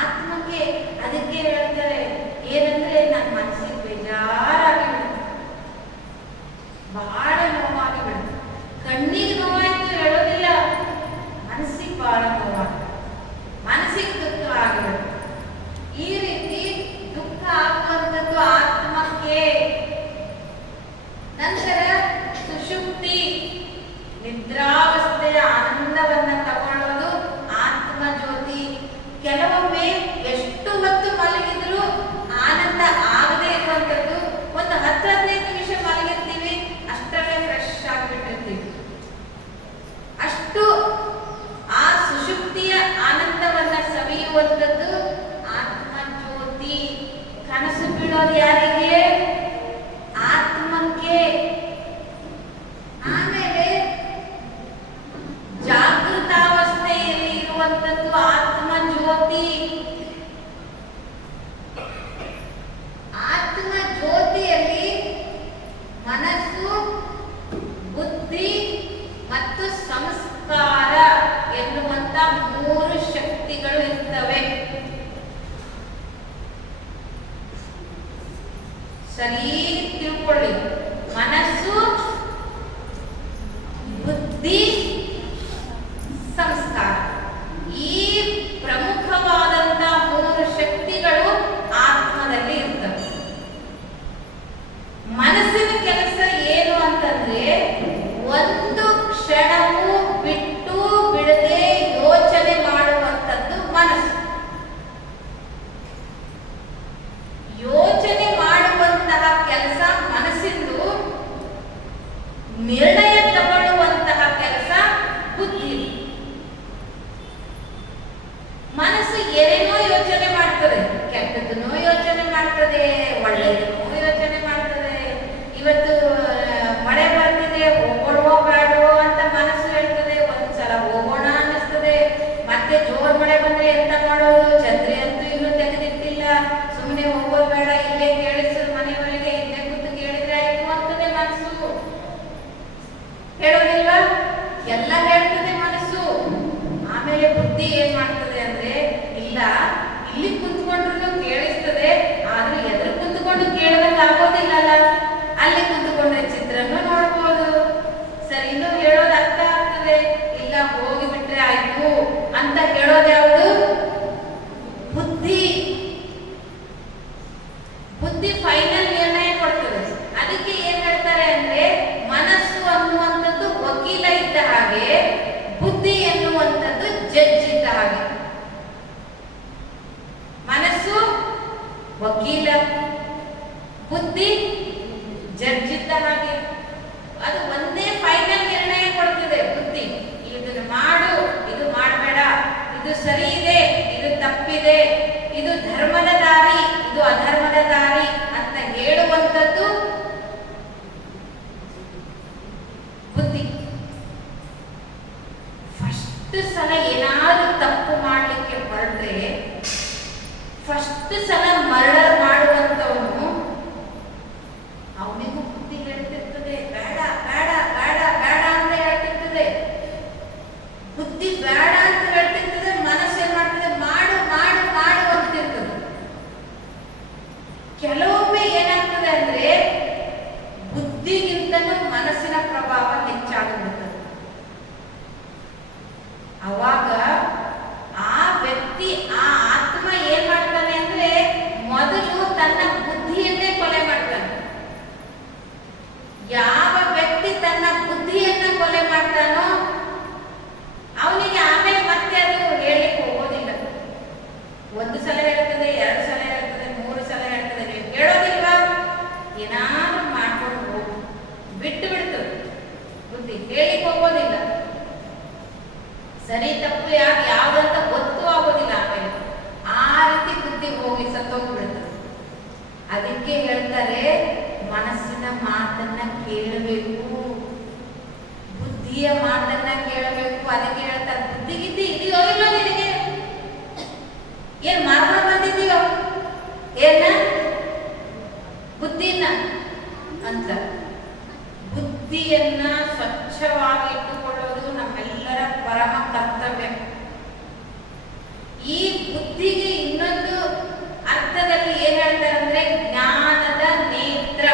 ಆತ್ಮಕ್ಕೆ. ಅದಕ್ಕೆ ಹೇಳ್ತಾರೆ ಏನಂದ್ರೆ, ನನ್ನ ಮನಸ್ಸಿಗೆ ಬೇಜಾರಾಗಿಬಿಡುತ್ತೆ, ಬಹಳ ನೋವಾಗಿಬಿಡುತ್ತೆ. ಕಣ್ಣಿಗೆ ನೋವಾಯ್ತು ಹೇಳೋದಿಲ್ಲ, ಮನಸ್ಸಿಗೆ ಬಹಳ ನೋವಾಗ್ತದೆ, ಮನಸ್ಸಿಗೆ ದುಃಖ ಆಗಿಬಿಡುತ್ತೆ. ಈ ರೀತಿ ದುಃಖ ಆಗುವಂಥದ್ದು ಆತ್ಮಕ್ಕೆ. ನಂತರ ಸುಷುಪ್ತಿ, ನಿದ್ರಾವಸ್ಥೆಯ ಆನಂದವನ್ನ ತಗೊಳ್ಳೋದು ಆತ್ಮ ಜ್ಯೋತಿ. ಕೆಲವೊಮ್ಮೆ ಎಷ್ಟು ಹೊತ್ತು ಮಲಗಿದ್ರು ಆನಂದ ಆಗದೆ ಇರುವಂಥದ್ದು. ಒಂದು 10-15 ನಿಮಿಷ ಮಲಗಿರ್ತೀವಿ, ಅಷ್ಟರಲ್ಲೇ ಫ್ರೆಶ್ ಆಗಿಬಿಟ್ಟಿರ್ತೀವಿ. ಅಷ್ಟು ಆ ಸುಷುಪ್ತಿಯ ಆನಂದವನ್ನ ಸವಿಯುವಂಥದ್ದು ಆತ್ಮ ಜ್ಯೋತಿ. ಕನಸು ಬೀಳೋದು ಯಾರಿಗೆ? ಆತ್ಮಕ್ಕೆ. ಆಮೇಲೆ ಜಾಗೃತಾವಸ್ಥೆಯಲ್ಲಿ ಇರುವಂಥದ್ದು ಆತ್ಮ ಜ್ಯೋತಿ. ಆತ್ಮ ಜ್ಯೋತಿಯಲ್ಲಿ ಮನಸ್ಸು, ಬುದ್ಧಿ ಮತ್ತು ಸಂಸ್ಕಾರ ಎನ್ನುವಂತ 3 ಶಕ್ತಿಗಳು ಇರ್ತವೆ. ಸರಿ ತಿಳ್ಕೊಳ್ಳಿ. ಮನಸ್ಸು, ಬುದ್ಧಿ, ಸಂಸ್ಕಾರ, ಈ ಪ್ರಮುಖವಾದಂತ 3 ಶಕ್ತಿಗಳು ಆತ್ಮದಲ್ಲಿ ಇರ್ತವೆ. ಮನಸ್ಸಿನ ಕೆಲಸ ಏನು ಅಂತಂದ್ರೆ, ಒಂದು ಕ್ಷಣವೂ ಬಿಟ್ಟು ಬಿಡದೆ ಯೋಚನೆ ಮಾಡುವಂಥದ್ದು ಮನಸ್ಸು. ಯೋಚನೆ ಮಾಡುವಂತಹ ಕೆಲಸ ಮನಸ್ಸಿಂದು, ನಿರ್ಣಯ ತಗೊಳ್ಳುವಂತಹ ಕೆಲಸ ಬುದ್ಧಿ. ಮನಸ್ಸು ಏನೇನೋ ಯೋಚನೆ ಮಾಡ್ತದೆ, ಕೆಟ್ಟದನ್ನೋ ಯೋಚನೆ ಮಾಡ್ತದೆ, ಒಳ್ಳೆಯದನ್ನೋ ಯೋಚನೆ ಮಾಡ್ತದೆ. ಇವತ್ತು ಮಳೆ ಬರ್ತಿದೆ, ಹೋಗೋಣವೋ ಬೇಡವೋ ಅಂತ ಮನಸ್ಸು ಹೇಳ್ತದೆ. ಒಂದ್ಸಲ ಹೋಗೋಣ ಅನ್ನಿಸ್ತದೆ, ಮತ್ತೆ ಜೋರ್ ಮಳೆ ಬಂದ್ರೆ ಎಂತ ಮಾಡೋದು, ಛತ್ರಿ ಅಂತೂ ಇನ್ನೂ ತೆಗೆದಿಟ್ಟಿಲ್ಲ, ಸುಮ್ಮನೆ ಹೋಗೋದು ಬೇಡ, ಇಲ್ಲೇ ಕೇಳಿಸು ಮನೆಯವರೆಗೆ, ಇಲ್ಲೇ ಕೂತು ಕೇಳಿದ್ರೆ ಆಯ್ತು ಅಂತದೆ ಮನಸ್ಸು. ಹೇಳೋದಿಲ್ವಾ? ಎಲ್ಲ ಹೇಳ್ತದೆ ಮನಸ್ಸು. ಆಮೇಲೆ ಬುದ್ಧಿ ಏನ್ ಮಾಡ್ತದೆ ಅಂದ್ರೆ, ಇಲ್ಲ ಇಲ್ಲಿ ಕುಂತ್ಕೊಂಡ್ರು ಕೇಳಿಸ್ತದೆ, ಆದ್ರೆ ಎದುರು ಕುಂತ್ಕೊಂಡು ಕೇಳೋದಕ್ಕೆ ಆಗೋದಿಲ್ಲಲ್ಲ, ಅಲ್ಲಿ ಕುಂತ್ಕೊಂಡ್ರೆ ಚಿತ್ರನೂ ನೋಡ್ಬೋದು, ಸರಿ ಇನ್ನೂ ಹೇಳೋದು ಅರ್ಥ ಆಗ್ತದೆ, ಇಲ್ಲ ಹೋಗಿ ಬಿಟ್ರೆ ಆಯ್ತು ಅಂತ ಹೇಳೋದು ಯಾವುದು? ಬುದ್ಧಿ. ಬುದ್ಧಿ ಫೈನಲ್ ನಿರ್ಣಯ ಕೊಡ್ತದೆ. ಅದಕ್ಕೆ ಏನ್ ಹೇಳ್ತಾರೆ ಅಂದ್ರೆ, ಮನಸ್ಸು ಅನ್ನುವಂಥದ್ದು ವಕೀಲ ಇದ್ದ ಹಾಗೆ, ಬುದ್ಧಿ ಎನ್ನುವಂಥದ್ದು ಜಡ್ಜ್ ಇದ್ದ ಹಾಗೆ. ಮನಸ್ಸು ವಕೀಲ, ಬುದ್ಧಿ ಜಡ್ಜ್ ಇದ್ದ ಹಾಗೆ. ಅದು ಒಂದೇ ಫೈನಲ್ ನಿರ್ಣಯ ಕೊಡ್ತದೆ. ಬುದ್ಧಿ ಇದನ್ನು ಮಾಡು, ಇದು ಮಾಡಬೇಡ, ಇದು ಸರಿ ಇದೆ, ಇದು ತಪ್ಪಿದೆ, ಇದು ಧರ್ಮದ ದಾರಿ, ಇದು ಅಧರ್ಮದ ದಾರಿ ಅಂತ ಹೇಳುವಂಥದ್ದು ಬುದ್ಧಿ. ಫಸ್ಟ್ ಸಲ ಏನಾದ್ರೂ ತಪ್ಪು ಮಾಡಲಿಕ್ಕೆ ಹೊರಟ್ರೆ, ಫಸ್ಟ್ ಸಲ ಮರ್ಡರ್ ಮಾಡುವಂಥವನು, ಅವನಿಗೂ ಬುದ್ಧಿ ಹೇಳ್ತಿರ್ತದೆ ಬೇಡ ಬೇಡ ಬೇಡ ಬೇಡ ಅಂತ ಹೇಳ್ತಿರ್ತದೆ. ಬುದ್ಧಿ ಬೇಡ ಅಂತ ಹೇಳ್ತಿರ್ತದೆ, ಮನಸ್ಸು ಏನ್ ಮಾಡ್ತದೆ, ಮಾಡು ಮಾಡು ಮಾಡು ಅಂತಿರ್ತದೆ. ಕೆಲವೊಮ್ಮೆ ಏನಾಗ್ತದೆ ಅಂದ್ರೆ, ಬುದ್ಧಿಗಿಂತಲೂ ಮನಸ್ಸಿನ ಪ್ರಭಾವ ಹೆಚ್ಚಾಗಿಬಿಡ್ತದೆ. ಅವಾಗ ಆ ವ್ಯಕ್ತಿ, ಆ ಆತ್ಮ ಏನ್ ಮಾಡ್ತಾನೆ ಅಂದ್ರೆ, ಮೊದಲು ತನ್ನ ಬುದ್ಧಿಯನ್ನೇ ಕೊಲೆ ಮಾಡ್ತಾನೆ. ಯಾವ ವ್ಯಕ್ತಿ ತನ್ನ ಬುದ್ಧಿಯನ್ನ ಕೊಲೆ ಮಾಡ್ತಾನೋ ಅವನಿಗೆ ಆಮೇಲೆ ಮತ್ತೆ ಅದು ಹೇಳಲಿಕ್ಕೆ ಹೋಗೋದಿಲ್ಲ. 1 ಸಲ ಹೇಳ್ತದೆ, 2 ಸಲ ಹೇಳ್ತದೆ, 3 ಸಲ ಹೇಳ್ತದೆ, ಜಾಗ ಯಾವ್ದಂತ ಗೊತ್ತೂ ಆಗೋದಿಲ್ಲ. ಆಮೇಲೆ ಆ ರೀತಿ ಬುದ್ಧಿ ಹೋಗಿ ಸತ್ತೋಗ್ಬಿಡುತ್ತೆ. ಅದಕ್ಕೆ ಹೇಳ್ತಾರೆ ಮನಸ್ಸಿನ ಮಾತನ್ನ ಕೇಳಬೇಕು, ಬುದ್ಧಿಯ ಮಾತನ್ನ ಕೇಳಬೇಕು. ಅದಕ್ಕೆ ಹೇಳ್ತಾರೆ ಬುದ್ಧಿಗಿದ್ದಿ ಇದೆಯೋ ಇಲ್ಲ ನಿನಗೆ, ಏನ್ ಮಾರ್ಕೊಂಡು ಬಂದಿದೀಯೋ ಏನ ಬುದ್ಧಿನ ಅಂತ. ಬುದ್ಧಿಯನ್ನ ಸ್ವಚ್ಛವಾಗಿ ಇಟ್ಟುಕೊಳ್ಳೋದು ನಮ್ಮೆಲ್ಲರ ಪರಮ ಕರ್ತವ್ಯ. ಈ ಬುದ್ಧಿಗೆ ಇನ್ನೊಂದು ಅರ್ಥದಲ್ಲಿ ಏನ್ ಹೇಳ್ತಾರೆ ಅಂದ್ರೆ ಜ್ಞಾನದ ನೇತ್ರ,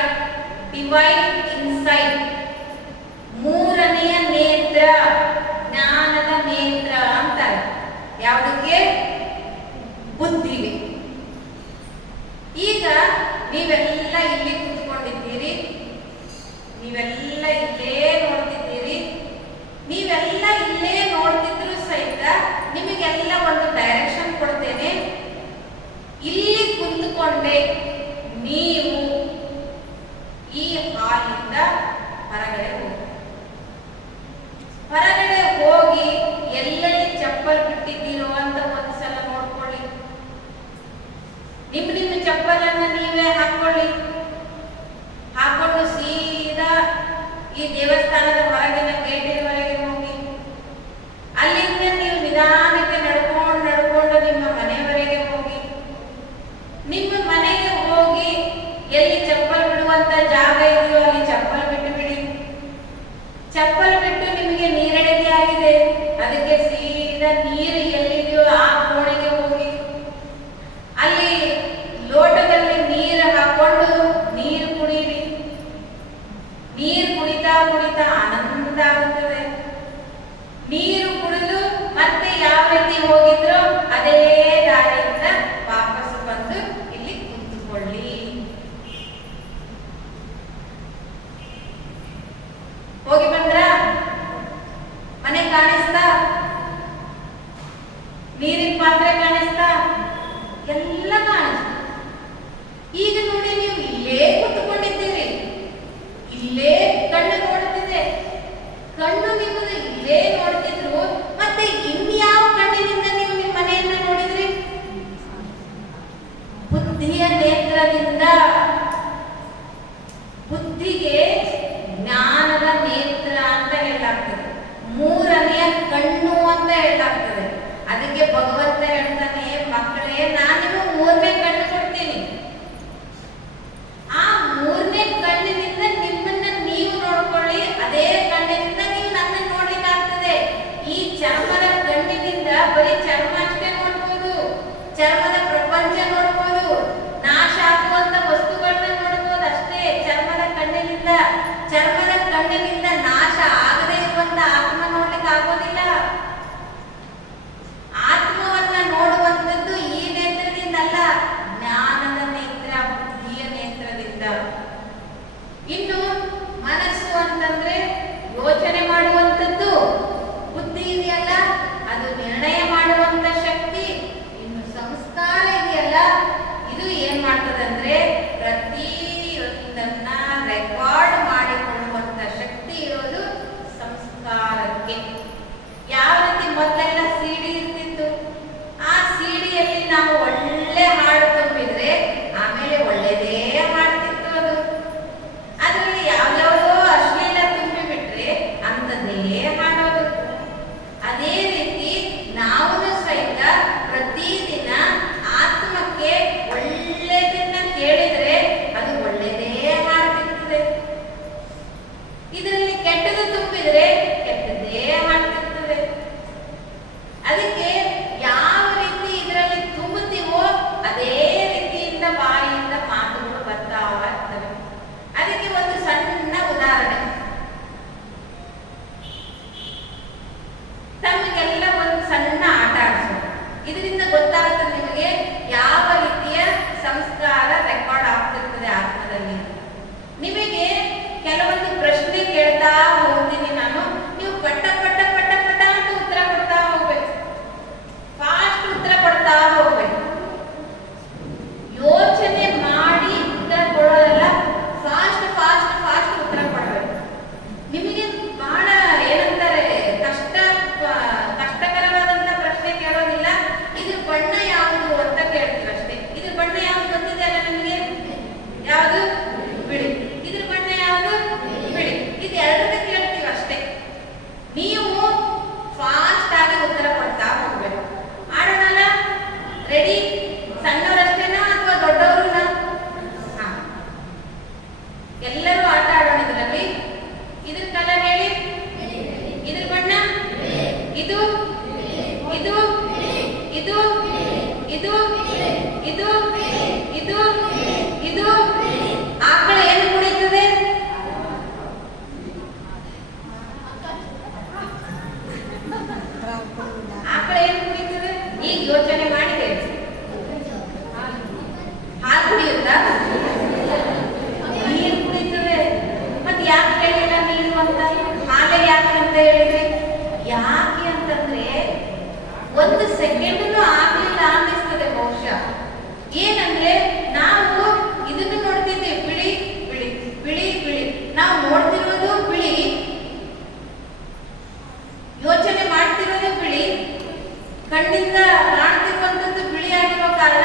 ಡಿವೈನ್ ಇನ್ಸೈಟ್. ಮೂರನೆಯ ನೇತ್ರ ಜ್ಞಾನದ ನೇತ್ರ ಅಂತಾರೆ. ಯಾವುದಕ್ಕೆ? ಬುದ್ಧಿಗೆ. ಈಗ ನೀವೆಲ್ಲ ಇಲ್ಲಿ ಕೂತ್ಕೊಂಡಿದ್ದೀರಿ, ನೀವೆಲ್ಲ ಇಲ್ಲೇ ನೋಡ್ತಿದ್ದೀರಿ. ನೀವೆಲ್ಲ ಇಲ್ಲೇ ನೋಡ್ತಿದ್ರು ಸಹಿತ ನಿಮಗೆಲ್ಲ ಒಂದು ಡೈರೆಕ್ಷನ್ ಕೊಡ್ತೇನೆ. ಇಲ್ಲಿ ಕುಂತ್ಕೊಂಡೆ ನೀವು ಈ ಹಾಲಿಂದ ಹೊರಗಡೆ ಹೋಗಿ, ಹೊರಗಡೆ ಹೋಗಿ ಎಲ್ಲೆಲ್ಲಿ ಚಪ್ಪಲ್ ಬಿಟ್ಟಿದ್ದೀರೋ ಅಂತ ಒಂದ್ಸಲ ನೋಡ್ಕೊಳ್ಳಿ. ನಿಮ್ಮ ಚಪ್ಪಲನ್ನ ನೀವೇ ಹಾಕೊಳ್ಳಿ. ಹಾಕೊಂಡು ಸೀದಾ ಈ ದೇವಸ್ಥಾನದ ಹೊರಗಿನ ಗೇಟಿನವರೆಗೆ ಹೋಗಿ, ಅಲ್ಲಿಂದ ನೀವು ನಿಧಾನಕ್ಕೆ ನಡ್ಕೊಂಡು ನಿಮ್ಮ ಮನೆಯವರೆಗೆ ಹೋಗಿ. ನಿಮ್ಮ ಮನೆಗೆ ಹೋಗಿ ಎಲ್ಲಿ ಚಪ್ಪಲ್ ಬಿಡುವಂತ ಜಾಗ ಇದೆಯೋ ಅಲ್ಲಿ ಚಪ್ಪಲ್ ಬಿಟ್ಟು ಬಿಡಿ. ಚಪ್ಪಲ್ ಬಿಟ್ಟು ನಿಮಗೆ ನೀರಡಿಕೆ ಆಗಿದೆ, ಅದಕ್ಕೆ ಸೀದಾ ನೀರು ಎಲ್ಲಿದೆಯೋ ಆ ಕೋಣೆಗೆ ಹೋಗಿ ಅಲ್ಲಿ ಲೋಟದಲ್ಲಿ ನೀರು ಹಾಕೊಂಡು ನೀರು ಕುಡೀರಿ. ನೀರು ಕುಡಿತಾ ಕುಡಿತಾ ಆನಂದ ಆಗುತ್ತದೆ. ನೀರು ಕುಡಿದು ಮತ್ತೆ ಯಾವ ರೀತಿ ಹೋಗಿದ್ರೋ ಅದೇ ದಾರಿಯಿಂದ ವಾಪಸ್ ಬಂದು ಇಲ್ಲಿ ಕುಂತುಕೊಳ್ಳಿ. ಹೋಗಿ ಬಂದ್ರ ಮನೆ ಕಾಣಿಸ್ತಾ, ನೀರಿನ ಪಾತ್ರೆ ಕಾಣಿಸ್ತಾ, ಎಲ್ಲ ಕಾಣಿಸ್ತಾ. ಈಗ ನೋಡಿ ನೀವು ಇಲ್ಲೇ ಕುತ್ಕೊಂಡಿದ್ದೀರಿ, ಇಲ್ಲೇ ಕಣ್ಣು ನೋಡ್ತಿದೆ. ಕಣ್ಣು ನಿಮ್ಮದು ಇಲ್ಲೇ ನೋಡ್ತಿದ್ರು, ಮತ್ತೆ ಇನ್ಯಾವ ಕಣ್ಣಿನಿಂದ ನೀವು ನಿಮ್ಮ ಮನೆಯನ್ನ ನೋಡಿದ್ರಿ? ಬುದ್ಧಿಯ ನೇತ್ರದಿಂದ. ಬುದ್ಧಿಗೆ ಜ್ಞಾನದ ನೇತ್ರ ಅಂತ ಹೇಳಲಾಗ್ತದೆ, ಮೂರನೆಯ ಕಣ್ಣು ಅಂತ ಹೇಳಲಾಗ್ತದೆ. ಅದಕ್ಕೆ ಭಗವಂತ ಹೇಳ್ತಾನೆ, ಮಕ್ಕಳೇ ನಾನು ನಿಮಗೆ ಮೂರನೇ ಕಣ್ಣು ಕೊಡ್ತೀನಿ. ಆ ಮೂರನೇ ಕಣ್ಣಿನಿಂದ ನಿಮ್ಮನ್ನ ನೀವು ನೋಡ್ಕೊಳ್ಳಿ, ಅದೇ ಕಣ್ಣಿನಿಂದ ನೀವು ನನ್ನ ನೋಡ್ಲಿಕ್ಕಾಗ್ತದೆ. ಈ ಚರ್ಮದ ಕಣ್ಣು ಇದು ಇದು ಇದು ಇದು ಇದು ಆಕಳ ಏನು ಕುಡಿಯುತ್ತದೆ? ಆಕಳ ಏನು ಕುಡಿಯುತ್ತದೆ? ಈಗ ಯೋಚನೆ ಮಾಡಿದೆ. ಹಾಲು ಕುಡಿಯುತ್ತಾ? ನೀರು ಕುಡಿಯುತ್ತದೆ. ಮತ್ತೆ ಯಾಕೆ ಹೇಳಿಲ್ಲ ನೀರು ಅಂತ? ಹಾಲೆ ಯಾಕೆ ಅಂತ ಹೇಳಿದ್ರಿ? ಯಾಕೆ ಅಂತಂದ್ರೆ ಒಂದು ಸೆಕೆಂಡ್ನು ಆಗ್ಲಿಲ್ಲ ಅನ್ನಿಸ್ತದೆ ಬಹುಶಃ. ಏನಂದ್ರೆ ನಾವು ಇದನ್ನು ನೋಡ್ತಿದ್ವಿ, ಬಿಳಿ ಬಿಳಿ ಬಿಳಿ ಬಿಳಿ. ನಾವು ನೋಡ್ತಿರೋದು ಬಿಳಿ, ಯೋಚನೆ ಮಾಡ್ತಿರೋದು ಬಿಳಿ, ಕಣ್ಣಿಂದ ಕಾಣ್ತಿರುವಂತದ್ದು ಬಿಳಿ ಆಗಿರೋ ಕಾರಣ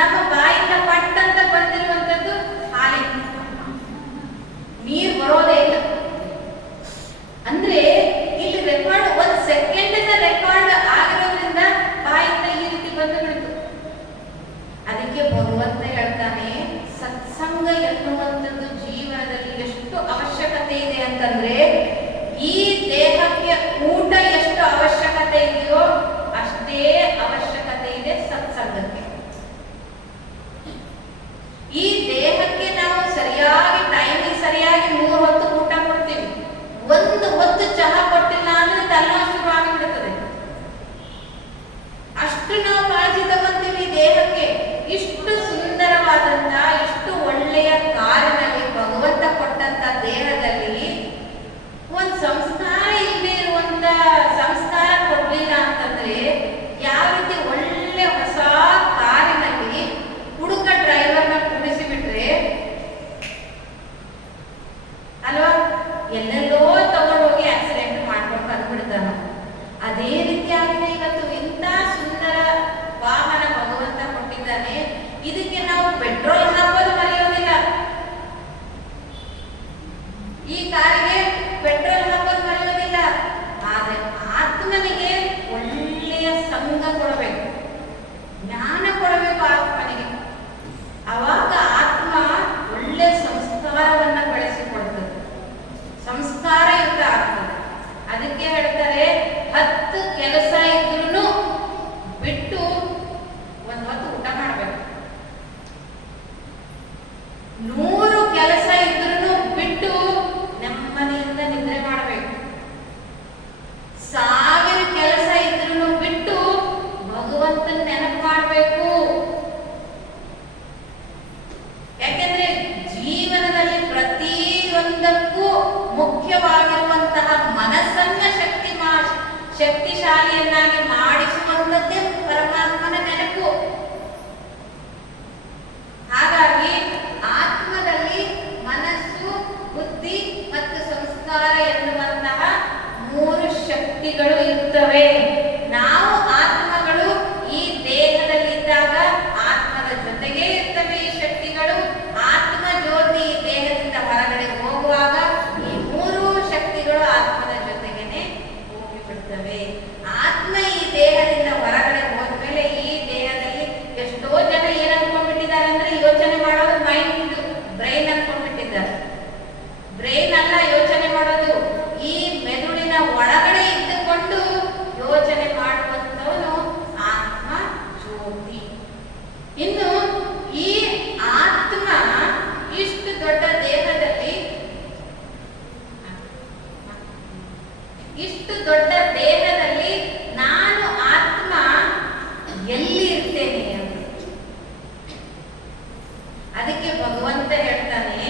ನಮ್ಮ ಬಾಯಿಂದ ಪಟ್ ಅಂತ ಬಂದಿರುವಂತದ್ದು ಹಾಲಿ, ನೀರು ಬರೋದೇ ಇಲ್ಲ. ಅಂದ್ರೆ ಇಲ್ಲಿ ರೆಕಾರ್ಡ್ ಒಂದ್ ಸೆಕೆಂಡ್ ರೆಕಾರ್ಡ್ ಆಗಿರೋದ್ರಿಂದ ಬಾಯಿಂದ ಈ ರೀತಿ ಬಂದು ಬಿಡ್ತು. ಅದಕ್ಕೆ ಭಗವಂತ ಹೇಳ್ತಾನೆ, ಸತ್ಸಂಗ ಎನ್ನುವಂಥದ್ದು ಜೀವನದಲ್ಲಿ ಎಷ್ಟು ಅವಶ್ಯಕತೆ ಇದೆ ಅಂತಂದ್ರೆ, ಈ ದೇಹಕ್ಕೆ ಊಟ ಎಷ್ಟು ಅವಶ್ಯಕತೆ ಇದೆಯೋ ಅಷ್ಟೇ ಅವಶ್ಯಕತೆ ಇದೆ ಸತ್ಸಂಗಕ್ಕೆ. ಈ ದೇಹಕ್ಕೆ ನಾವು ಸರಿಯಾಗಿ ಟೈಮಿಗೆ ಸರಿಯಾಗಿ 3 ಹೊತ್ತು ಊಟ ಕೊಡ್ತೀವಿ, 1 ಹೊತ್ತು ಚಹಾ ಕೊಟ್ಟಿಲ್ಲ ಅಂದ್ರೆ ತಲೆನೋವು ಶುರು ಆಗಿಬಿಡುತ್ತದೆ. ಅಷ್ಟು ನಾವು ಕಾಳಜಿ ತಗೊಂತೀವಿ ದೇಹಕ್ಕೆ. ಇಷ್ಟು ಸುಂದರವಾದಂತ, ಇಷ್ಟು ಒಳ್ಳೆಯ ಕಾರಿನಲ್ಲಿ ಭಗವಂತ ಕೊಟ್ಟಂತ ದೇಹದಲ್ಲಿ ಒಂದು ಸಂಸ್ಕಾರ ಇಲ್ಲದೆ ಇರುವಂತ, ಸಂಸ್ಕಾರ ಕೊಡ್ಲಿಲ್ಲ ಅಂತಂದ್ರೆ ಯಾವ ರೀತಿ ಒಳ್ಳೆ ಹೊಸ ಕಾರಿನಲ್ಲಿ ಹುಡುಗ ಡ್ರೈವರ್ನ ಕೂಡಿಸಿಬಿಟ್ರೆ ಅಲ್ವಾ, ಎಲ್ಲೆಲ್ಲೋ ತಗೊಂಡೋಗಿ ಆಕ್ಸಿಡೆಂಟ್ ಮಾಡ್ಕೊಂಡು ಬಂದ್ಬಿಡ್ತಾನ. ಅದೇ ರೀತಿಯಾಗಿದೆ ಇವತ್ತು ಇಂಥ ಸುಂದರ ವಾಹನ ಭಗವಂತ ಕೊಟ್ಟಿದ್ದಾನೆ. ಇದಕ್ಕೆ ನಾವು ಪೆಟ್ರೋಲ್ ಹಾಕೋದು ಮರೆಯೋದಿಲ್ಲ. ಈ ಕಾರಿಗೆ ಪೆಟ್ರೋಲ್ ಹಾಕೋದು ಮರೆಯೋದಿಲ್ಲ. ಆದ್ರೆ ಆತ್ಮನಿಗೆ ಒಳ್ಳೆಯ ಸಂಘ ಕೊಡಬೇಕು, ಜ್ಞಾನ ಕೊಡಬೇಕು ಆತ್ಮನಿಗೆ. ಅವಾಗ ಆತ್ಮ ಒಳ್ಳೆ ಸಂಸ್ಕಾರವನ್ನ ಬೆಳೆಸಿಕೊಡ್ತದೆ, ಸಂಸ್ಕಾರಯುಕ್ತ ಆಗ್ತದೆ. ಅದಕ್ಕೆ ಹೇಳ್ತಾರೆ, 10 ಕೆಲಸ ಇದ್ರೂ ಬಿಟ್ಟು 1 ಹೊತ್ತು ಊಟ ಮಾಡಬೇಕು. 100 ಕೆಲಸ ಇದ್ರೂ ಬಿಟ್ಟು ನೆಮ್ಮದಿಯಿಂದ ನಿದ್ರೆ ಮಾಡಬೇಕು. 1000 ಕೆಲಸ ಇದ್ರೂ ಬಿಟ್ಟು ಭಗವಂತನ ನೆನಪು ಮಾಡಬೇಕು. ಯಾಕೆಂದ್ರೆ ಜೀವನದಲ್ಲಿ ಪ್ರತಿಯೊಂದಕ್ಕೂ ಮುಖ್ಯವಾಗಿರುವಂತಹ ಮನಸ್ಸನ್ನ ಶಕ್ತಿಶಾಲಿಯನ್ನಾಗಿ ಮಾಡಿಸುವಂಥದ್ದೇ ಪರಮಾತ್ಮನ ನೆನಪು. ಹಾಗಾಗಿ ಆತ್ಮದಲ್ಲಿ ಮನಸ್ಸು, ಬುದ್ಧಿ ಮತ್ತು ಸಂಸ್ಕಾರ ಎನ್ನುವಂತಹ 3 ಶಕ್ತಿಗಳು ಇರ್ತವೆ. ನಾವು ಆತ್ಮಗಳು ಈ ದೇಹದಲ್ಲಿದ್ದಾಗ ಆತ್ಮದ ಜೊತೆಗೆ ಇರ್ತವೆ ಈ ಶಕ್ತಿಗಳು. ಆತ್ಮ ಜ್ಯೋತಿ ಈ ದೇಹದಿಂದ ಹೊರಗಡೆ ಹೋಗುವಾಗ ಈ 3 ಶಕ್ತಿಗಳು ಆತ್ಮದ ಜೊತೆಗೇನೆ ಹೋಗಿಬಿಡ್ತವೆ. ಆತ್ಮ ಈ ದೇಹದಿಂದ ಹೊರಗಡೆ ಹೋದ್ಮೇಲೆ ಈ ದೇಹದಲ್ಲಿ ಎಷ್ಟೋ ಜನ ಏನ್ ಅನ್ಕೊಂಡ್ಬಿಟ್ಟಿದ್ದಾರೆ ಅಂದ್ರೆ, ಯೋಚನೆ ಮಾಡೋದು ಮೈಂಡ್, ಬ್ರೈನ್ ಅನ್ಕೊಂಡ್ಬಿಟ್ಟಿದ್ದಾರೆ. ಬ್ರೈನ್ ಅಲ್ಲ ಯೋಚನೆ ಮಾಡೋದು, ಈ ಮೆದುಳಿನ ಒಳಗಡೆ ಇದ್ದುಕೊಂಡು ಯೋಚನೆ ಮಾಡುವಂತವನು ಆತ್ಮ ಜ್ಯೋತಿ. ಇನ್ನು ಈ ಆತ್ಮ ಇಷ್ಟು ದೊಡ್ಡ ದೇಹದಲ್ಲಿ, ಇಷ್ಟು ದೊಡ್ಡ ದೇಹದಲ್ಲಿ ನಾನು ಆತ್ಮ ಎಲ್ಲಿ ಇರ್ತೇನೆ ಅಂತ. ಅದಕ್ಕೆ ಭಗವಂತ ಹೇಳ್ತಾನೆ,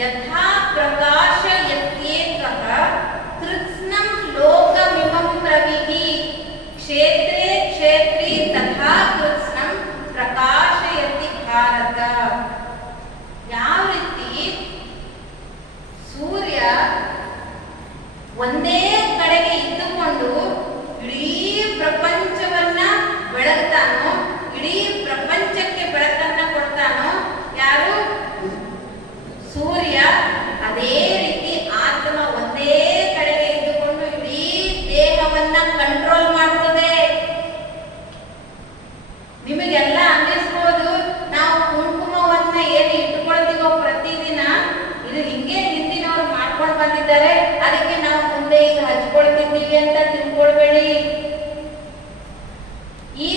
ಯಥಾ ಪ್ರಕಾಶ ಯತ್ಯೇಕಃ ಕೃತ್ಸ್ನಂ ಲೋಕಮಿಮಂ ರವಿಃ ಕ್ಷೇತ್ರೇ ಕ್ಷೇತ್ರೀ ತಥಾ ಕೃತ್ಸ್ನಂ ಪ್ರಕಾಶಯತಿ ಭಾರತ. ಯಾವ ರೀತಿ ಸೂರ್ಯ ಒಂದೇ ಕಡೆಗೆ ಇದ್ದುಕೊಂಡು ಇಡೀ ಪ್ರಪಂಚವನ್ನ ಬೆಳಗ್ತಾನೋ, ಇಡೀ ಪ್ರಪಂಚಕ್ಕೆ ಬೆಳಕನ್ನ ಕೊಡ್ತಾನೋ ಯಾರು? ಸೂರ್ಯ. ಅದೇ ರೀತಿ ಆತ್ಮ ಒಂದೇ ಕಡೆಗೆ ಇದ್ದುಕೊಂಡು ಇಡೀ ದೇಹವನ್ನ ಕಂಟ್ರೋಲ್ ಮಾಡ್ತದೆ. ನಿಮಗೆಲ್ಲ ಅನ್ನಿಸ್ಬೋದು, ನಾವು ಕುಂಕುಮವನ್ನ ಏನು ಇಟ್ಟುಕೊಳ್ತೀವೋ ಪ್ರತಿದಿನ, ಇದು ಹಿಂಗೆ ಹಿಂದಿನವರು ಮಾಡ್ಕೊಂಡು ಬಂದಿದ್ದಾರೆ, ಅದಕ್ಕೆ ನಾವು ಮುಂದೆ ಈಗ ಹಚ್ಕೊಳ್ತಿದ್ದೀವಿ ಅಂತ ತಿಳ್ಕೊಳ್ಬೇಡಿ. ಈ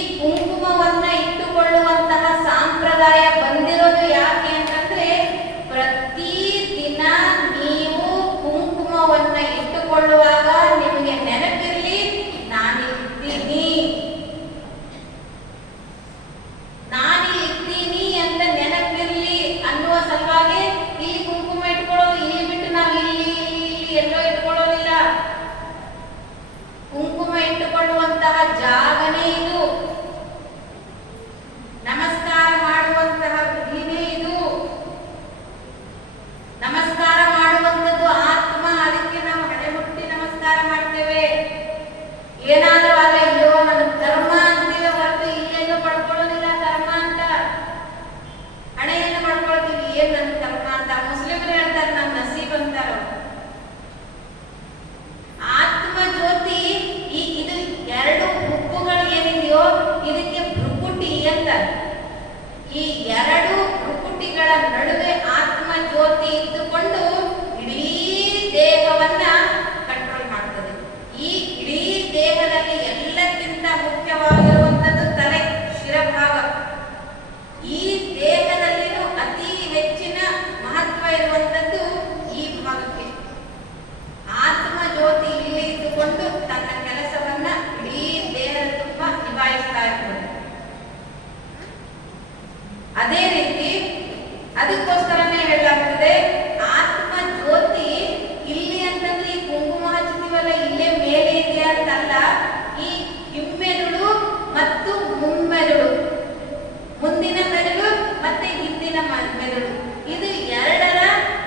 ಮುಂದಿನ ಮೆದುಳು ಮತ್ತೆ ಹಿಂದಿನ ಮೆದುಳು. ಇದು ಎರಡರ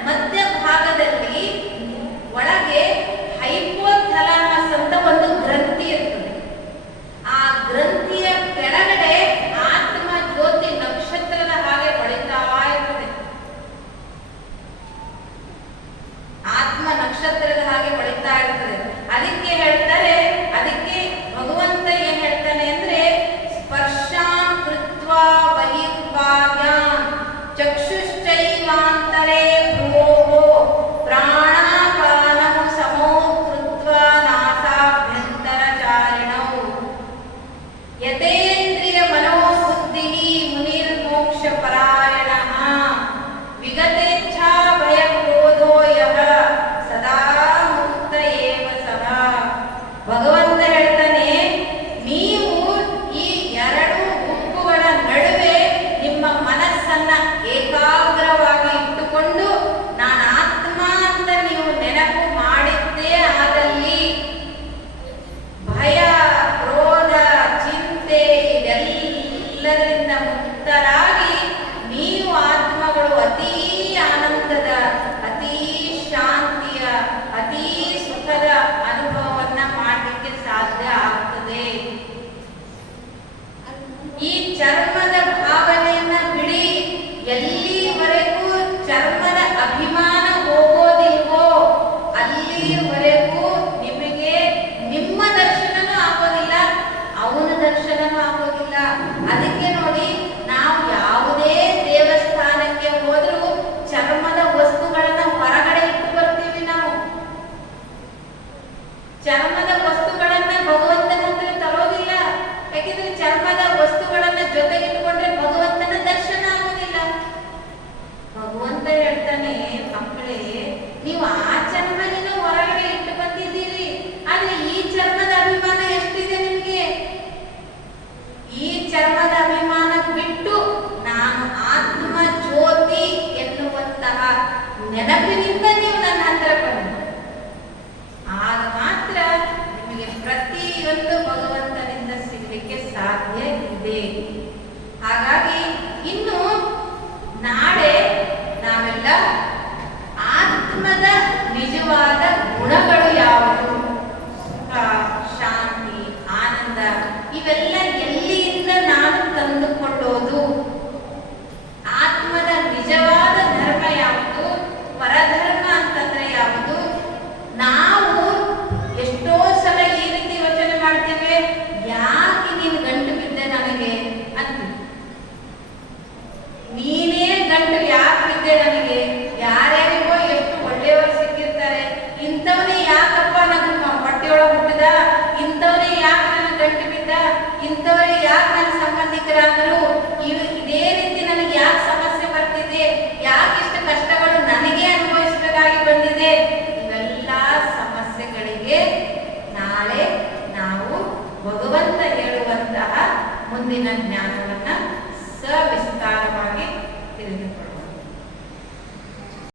ಮಧ್ಯ ಭಾಗದಲ್ಲಿ ಒಳಗೆ ಹೈಪೋಥಾಲಮಸ್ ಅಂತ ಒಂದು ಗ್ರಂಥಿ ಇರ್ತದೆ. ಆ ಗ್ರಂಥಿಯ ಕೆಳಗಡೆ ಆತ್ಮ ಜ್ಯೋತಿ ನಕ್ಷತ್ರದ ಹಾಗೆ ಹೊಳಿತಾ ಇರ್ತದೆ. ಆತ್ಮ ನಕ್ಷತ್ರದ ಹಾಗೆ ಹೊಳಿತಾ ಇರ್ತದೆ. ಅದಕ್ಕೆ ಹೇಳ್ತಾರೆ, ಅದಕ್ಕೆ ಭಗವಂತ ಏನ್ ಹೇಳ್ತಾನೆ ಅಂದ್ರೆ, ಸ್ಪರ್ಶಾಂ ಕೃತ್ವಾ ಬಹಿರ್ಭಾಗ್ಯಾಂ ಚಕ್ಷುಶ್ಚೈವಾಂತರೇ ಭ್ರೂಃ ಪ್ರಾಣಾಪಾನಂ ಸಮೋ ಕೃತ್ವಾ ನಾಸಾಭ್ಯಂತರಚಾರಿಣೌ ಯತೇಂದ್ರಿಯ ಮನೋಬುದ್ಧಿಃ ಮುನಿರ್ಮೋಕ್ಷ ಪರಾಯಣಃ ವಿಗತೇಚ್ಛಾ ಭಯಕ್ರೋಧೋ ಯಃ ಸದಾ ಮುಕ್ತ ಏವ ಸಹ. ಭಗವಂತ ಹೇಳ್ತಾನೆ, ನೀವು ಈ ಎರಡು ಗುಂಪುಗಳ ನಡುವೆ ನಿಮ್ಮ ಮನಸ್ಸನ್ನ ಏಕಾಗ್ರವಾಗಿ ಇಟ್ಟುಕೊಂಡು ನಾನು ಆತ್ಮ ಅಂತ ನೀವು ನೆನಪು ಮಾಡಿದ್ದೇ ಆದಲ್ಲಿ ಭಯ, ಕ್ರೋಧ, ಚಿಂತೆ ಇದೆಲ್ಲದರಿಂದ ಮುಕ್ತರಾಗಿ ನೀವು ಆತ್ಮಗಳು ಅತೀ ಆನಂದದ, ಅತೀ ಶಾಂತಿಯ, ಅತೀ ಸುಖದ ಅನುಭವವನ್ನ ಮಾಡಲಿಕ್ಕೆ ಸಾಧ್ಯ ಆಗ್ತದೆ. ಈ ಚರ್ಮದ ಭಾವನೆಯನ್ನ ಬಿಡಿ. ಎಲ್ಲಿವರೆಗೂ ಚರ್ಮದ ಅಭಿಮಾನ ಹೋಗೋದಿಲ್ವೋ ಅಲ್ಲಿವರೆಗೂ ನಿಮಗೆ ನಿಮ್ಮ ದರ್ಶನನೂ ಆಗೋದಿಲ್ಲ, ಅವನ ದರ್ಶನನೂ ಆಗೋದಿಲ್ಲ. ಅದಕ್ಕೆ ನೋಡಿ, ನಾವು ಯಾವುದೇ ದೇವಸ್ಥಾನಕ್ಕೆ ಹೋದ್ರೂ ಚರ್ಮದ ವಸ್ತುಗಳನ್ನ ಹೊರಗಡೆ ಇಟ್ಟು ಬರ್ತೀವಿ. ನಾವು ಚರ್ಮದ ವಸ್ತುಗಳನ್ನ ಭಗವಂತನ ಹತ್ರ ತರೋದಿಲ್ಲ. ಯಾಕೆಂದ್ರೆ ಚರ್ಮದ ವಸ್ತುಗಳನ್ನ ಜೊತೆಗಿಟ್ಟುಕೊಂಡ್ರೆ ಭಗವಂತನ ದರ್ಶನ ಆಗೋದಿಲ್ಲ. ಭಗವಂತ ಹೇಳ್ತಾನೆ, ಮಕ್ಕಳೇ, ನೀವು ಆ ಚರ್ಮನ ಹೊರಗಡೆ ಇಟ್ಟು ಬಂದಿದ್ದೀರಿ, ಆದ್ರೆ ಈ ಚರ್ಮದ ಅಭಿಮಾನ ಎಷ್ಟಿದೆ ನಿಮಗೆ? ಈ ಚರ್ಮದ ಅಭಿಮಾನ ಬಿಟ್ಟು ನಾನು ಆತ್ಮ ಜ್ಯೋತಿ ಎನ್ನುವಂತಹ ನೆನಪಿನಿಂದ ನೀವು ನನ್ನ ಹತ್ರ ಬಂದು, ಆಗ ಮಾತ್ರ ನಿಮಗೆ ಪ್ರತಿಯೊಂದು ಭಗವಂತನಿಂದ ಸಿಗಲಿಕ್ಕೆ ಸಾಧ್ಯ ಇದೆ. ಹಾಗಾಗಿ ಇನ್ನು ನಾಳೆ ನಾವೆಲ್ಲ ಆತ್ಮದ ನಿಜವಾದ ಗುಣಗಳು ಯಾವುದು, ಸುಖ, ಶಾಂತಿ, ಆನಂದ, ಇವೆಲ್ಲ ಎಲ್ಲಿಂದ ನಾನು ತಂದುಕೊಳ್ಳೋದು, ಆತ್ಮದ ನಿಜವಾದ ಧರ್ಮ ಯಾವುದು, ಪರಧರ್ಮ ಅಂತಂದ್ರೆ ಯಾವುದು. ನಾವು ಎಷ್ಟೋ ಸಲ ಈ ರೀತಿ ಯೋಚನೆ ಮಾಡ್ತೇವೆ, ಯಾಕೆ ನೀನು ಗಂಟು ಬಿದ್ದೆ ನನಗೆ ಅಂತ. ನೀನೇ ಗಂಟು ಯಾಕೆ ಬಿದ್ದೆ ನನಗೆ? ಯಾರ್ಯಾರಿಗೋ ಎಷ್ಟು ಒಳ್ಳೆಯವರು ಸಿಕ್ಕಿರ್ತಾರೆ, ಇಂಥವನೇ ಯಾಕಪ್ಪ ನನ್ನ ಹೊಟ್ಟೆಯೊಳಗೆ ಹುಟ್ಟಿದ, ಇಂಥವನೇ ಯಾಕೆ ನನ್ನ ಗಂಟು ಬಿದ್ದ, ಇಂಥವರೇ ಯಾಕೆ ನನ್ನ ಸಂಬಂಧಿಕರಾದರು, ಇದೇ ರೀತಿ ನನಗೆ ಯಾಕೆ ಸಮಸ್ಯೆ ಬರ್ತಿದೆ, ಯಾಕೆ ಇಷ್ಟು ಕಷ್ಟಗಳು ನನಗೆ ಅನುಭವಿಸಬೇಕಾಗಿ ಬಂದಿದೆ. ಇವೆಲ್ಲ ಸಮಸ್ಯೆಗಳಿಗೆ ನಾಳೆ ನಾವು ಭಗವಂತ ಹೇಳುವಂತಹ ಮುಂದಿನ ಜ್ಞಾನವನ್ನ ಸವಿಸ್ತಾರವಾಗಿ ತಿಳಿದುಕೊಳ್ಳೋಣ.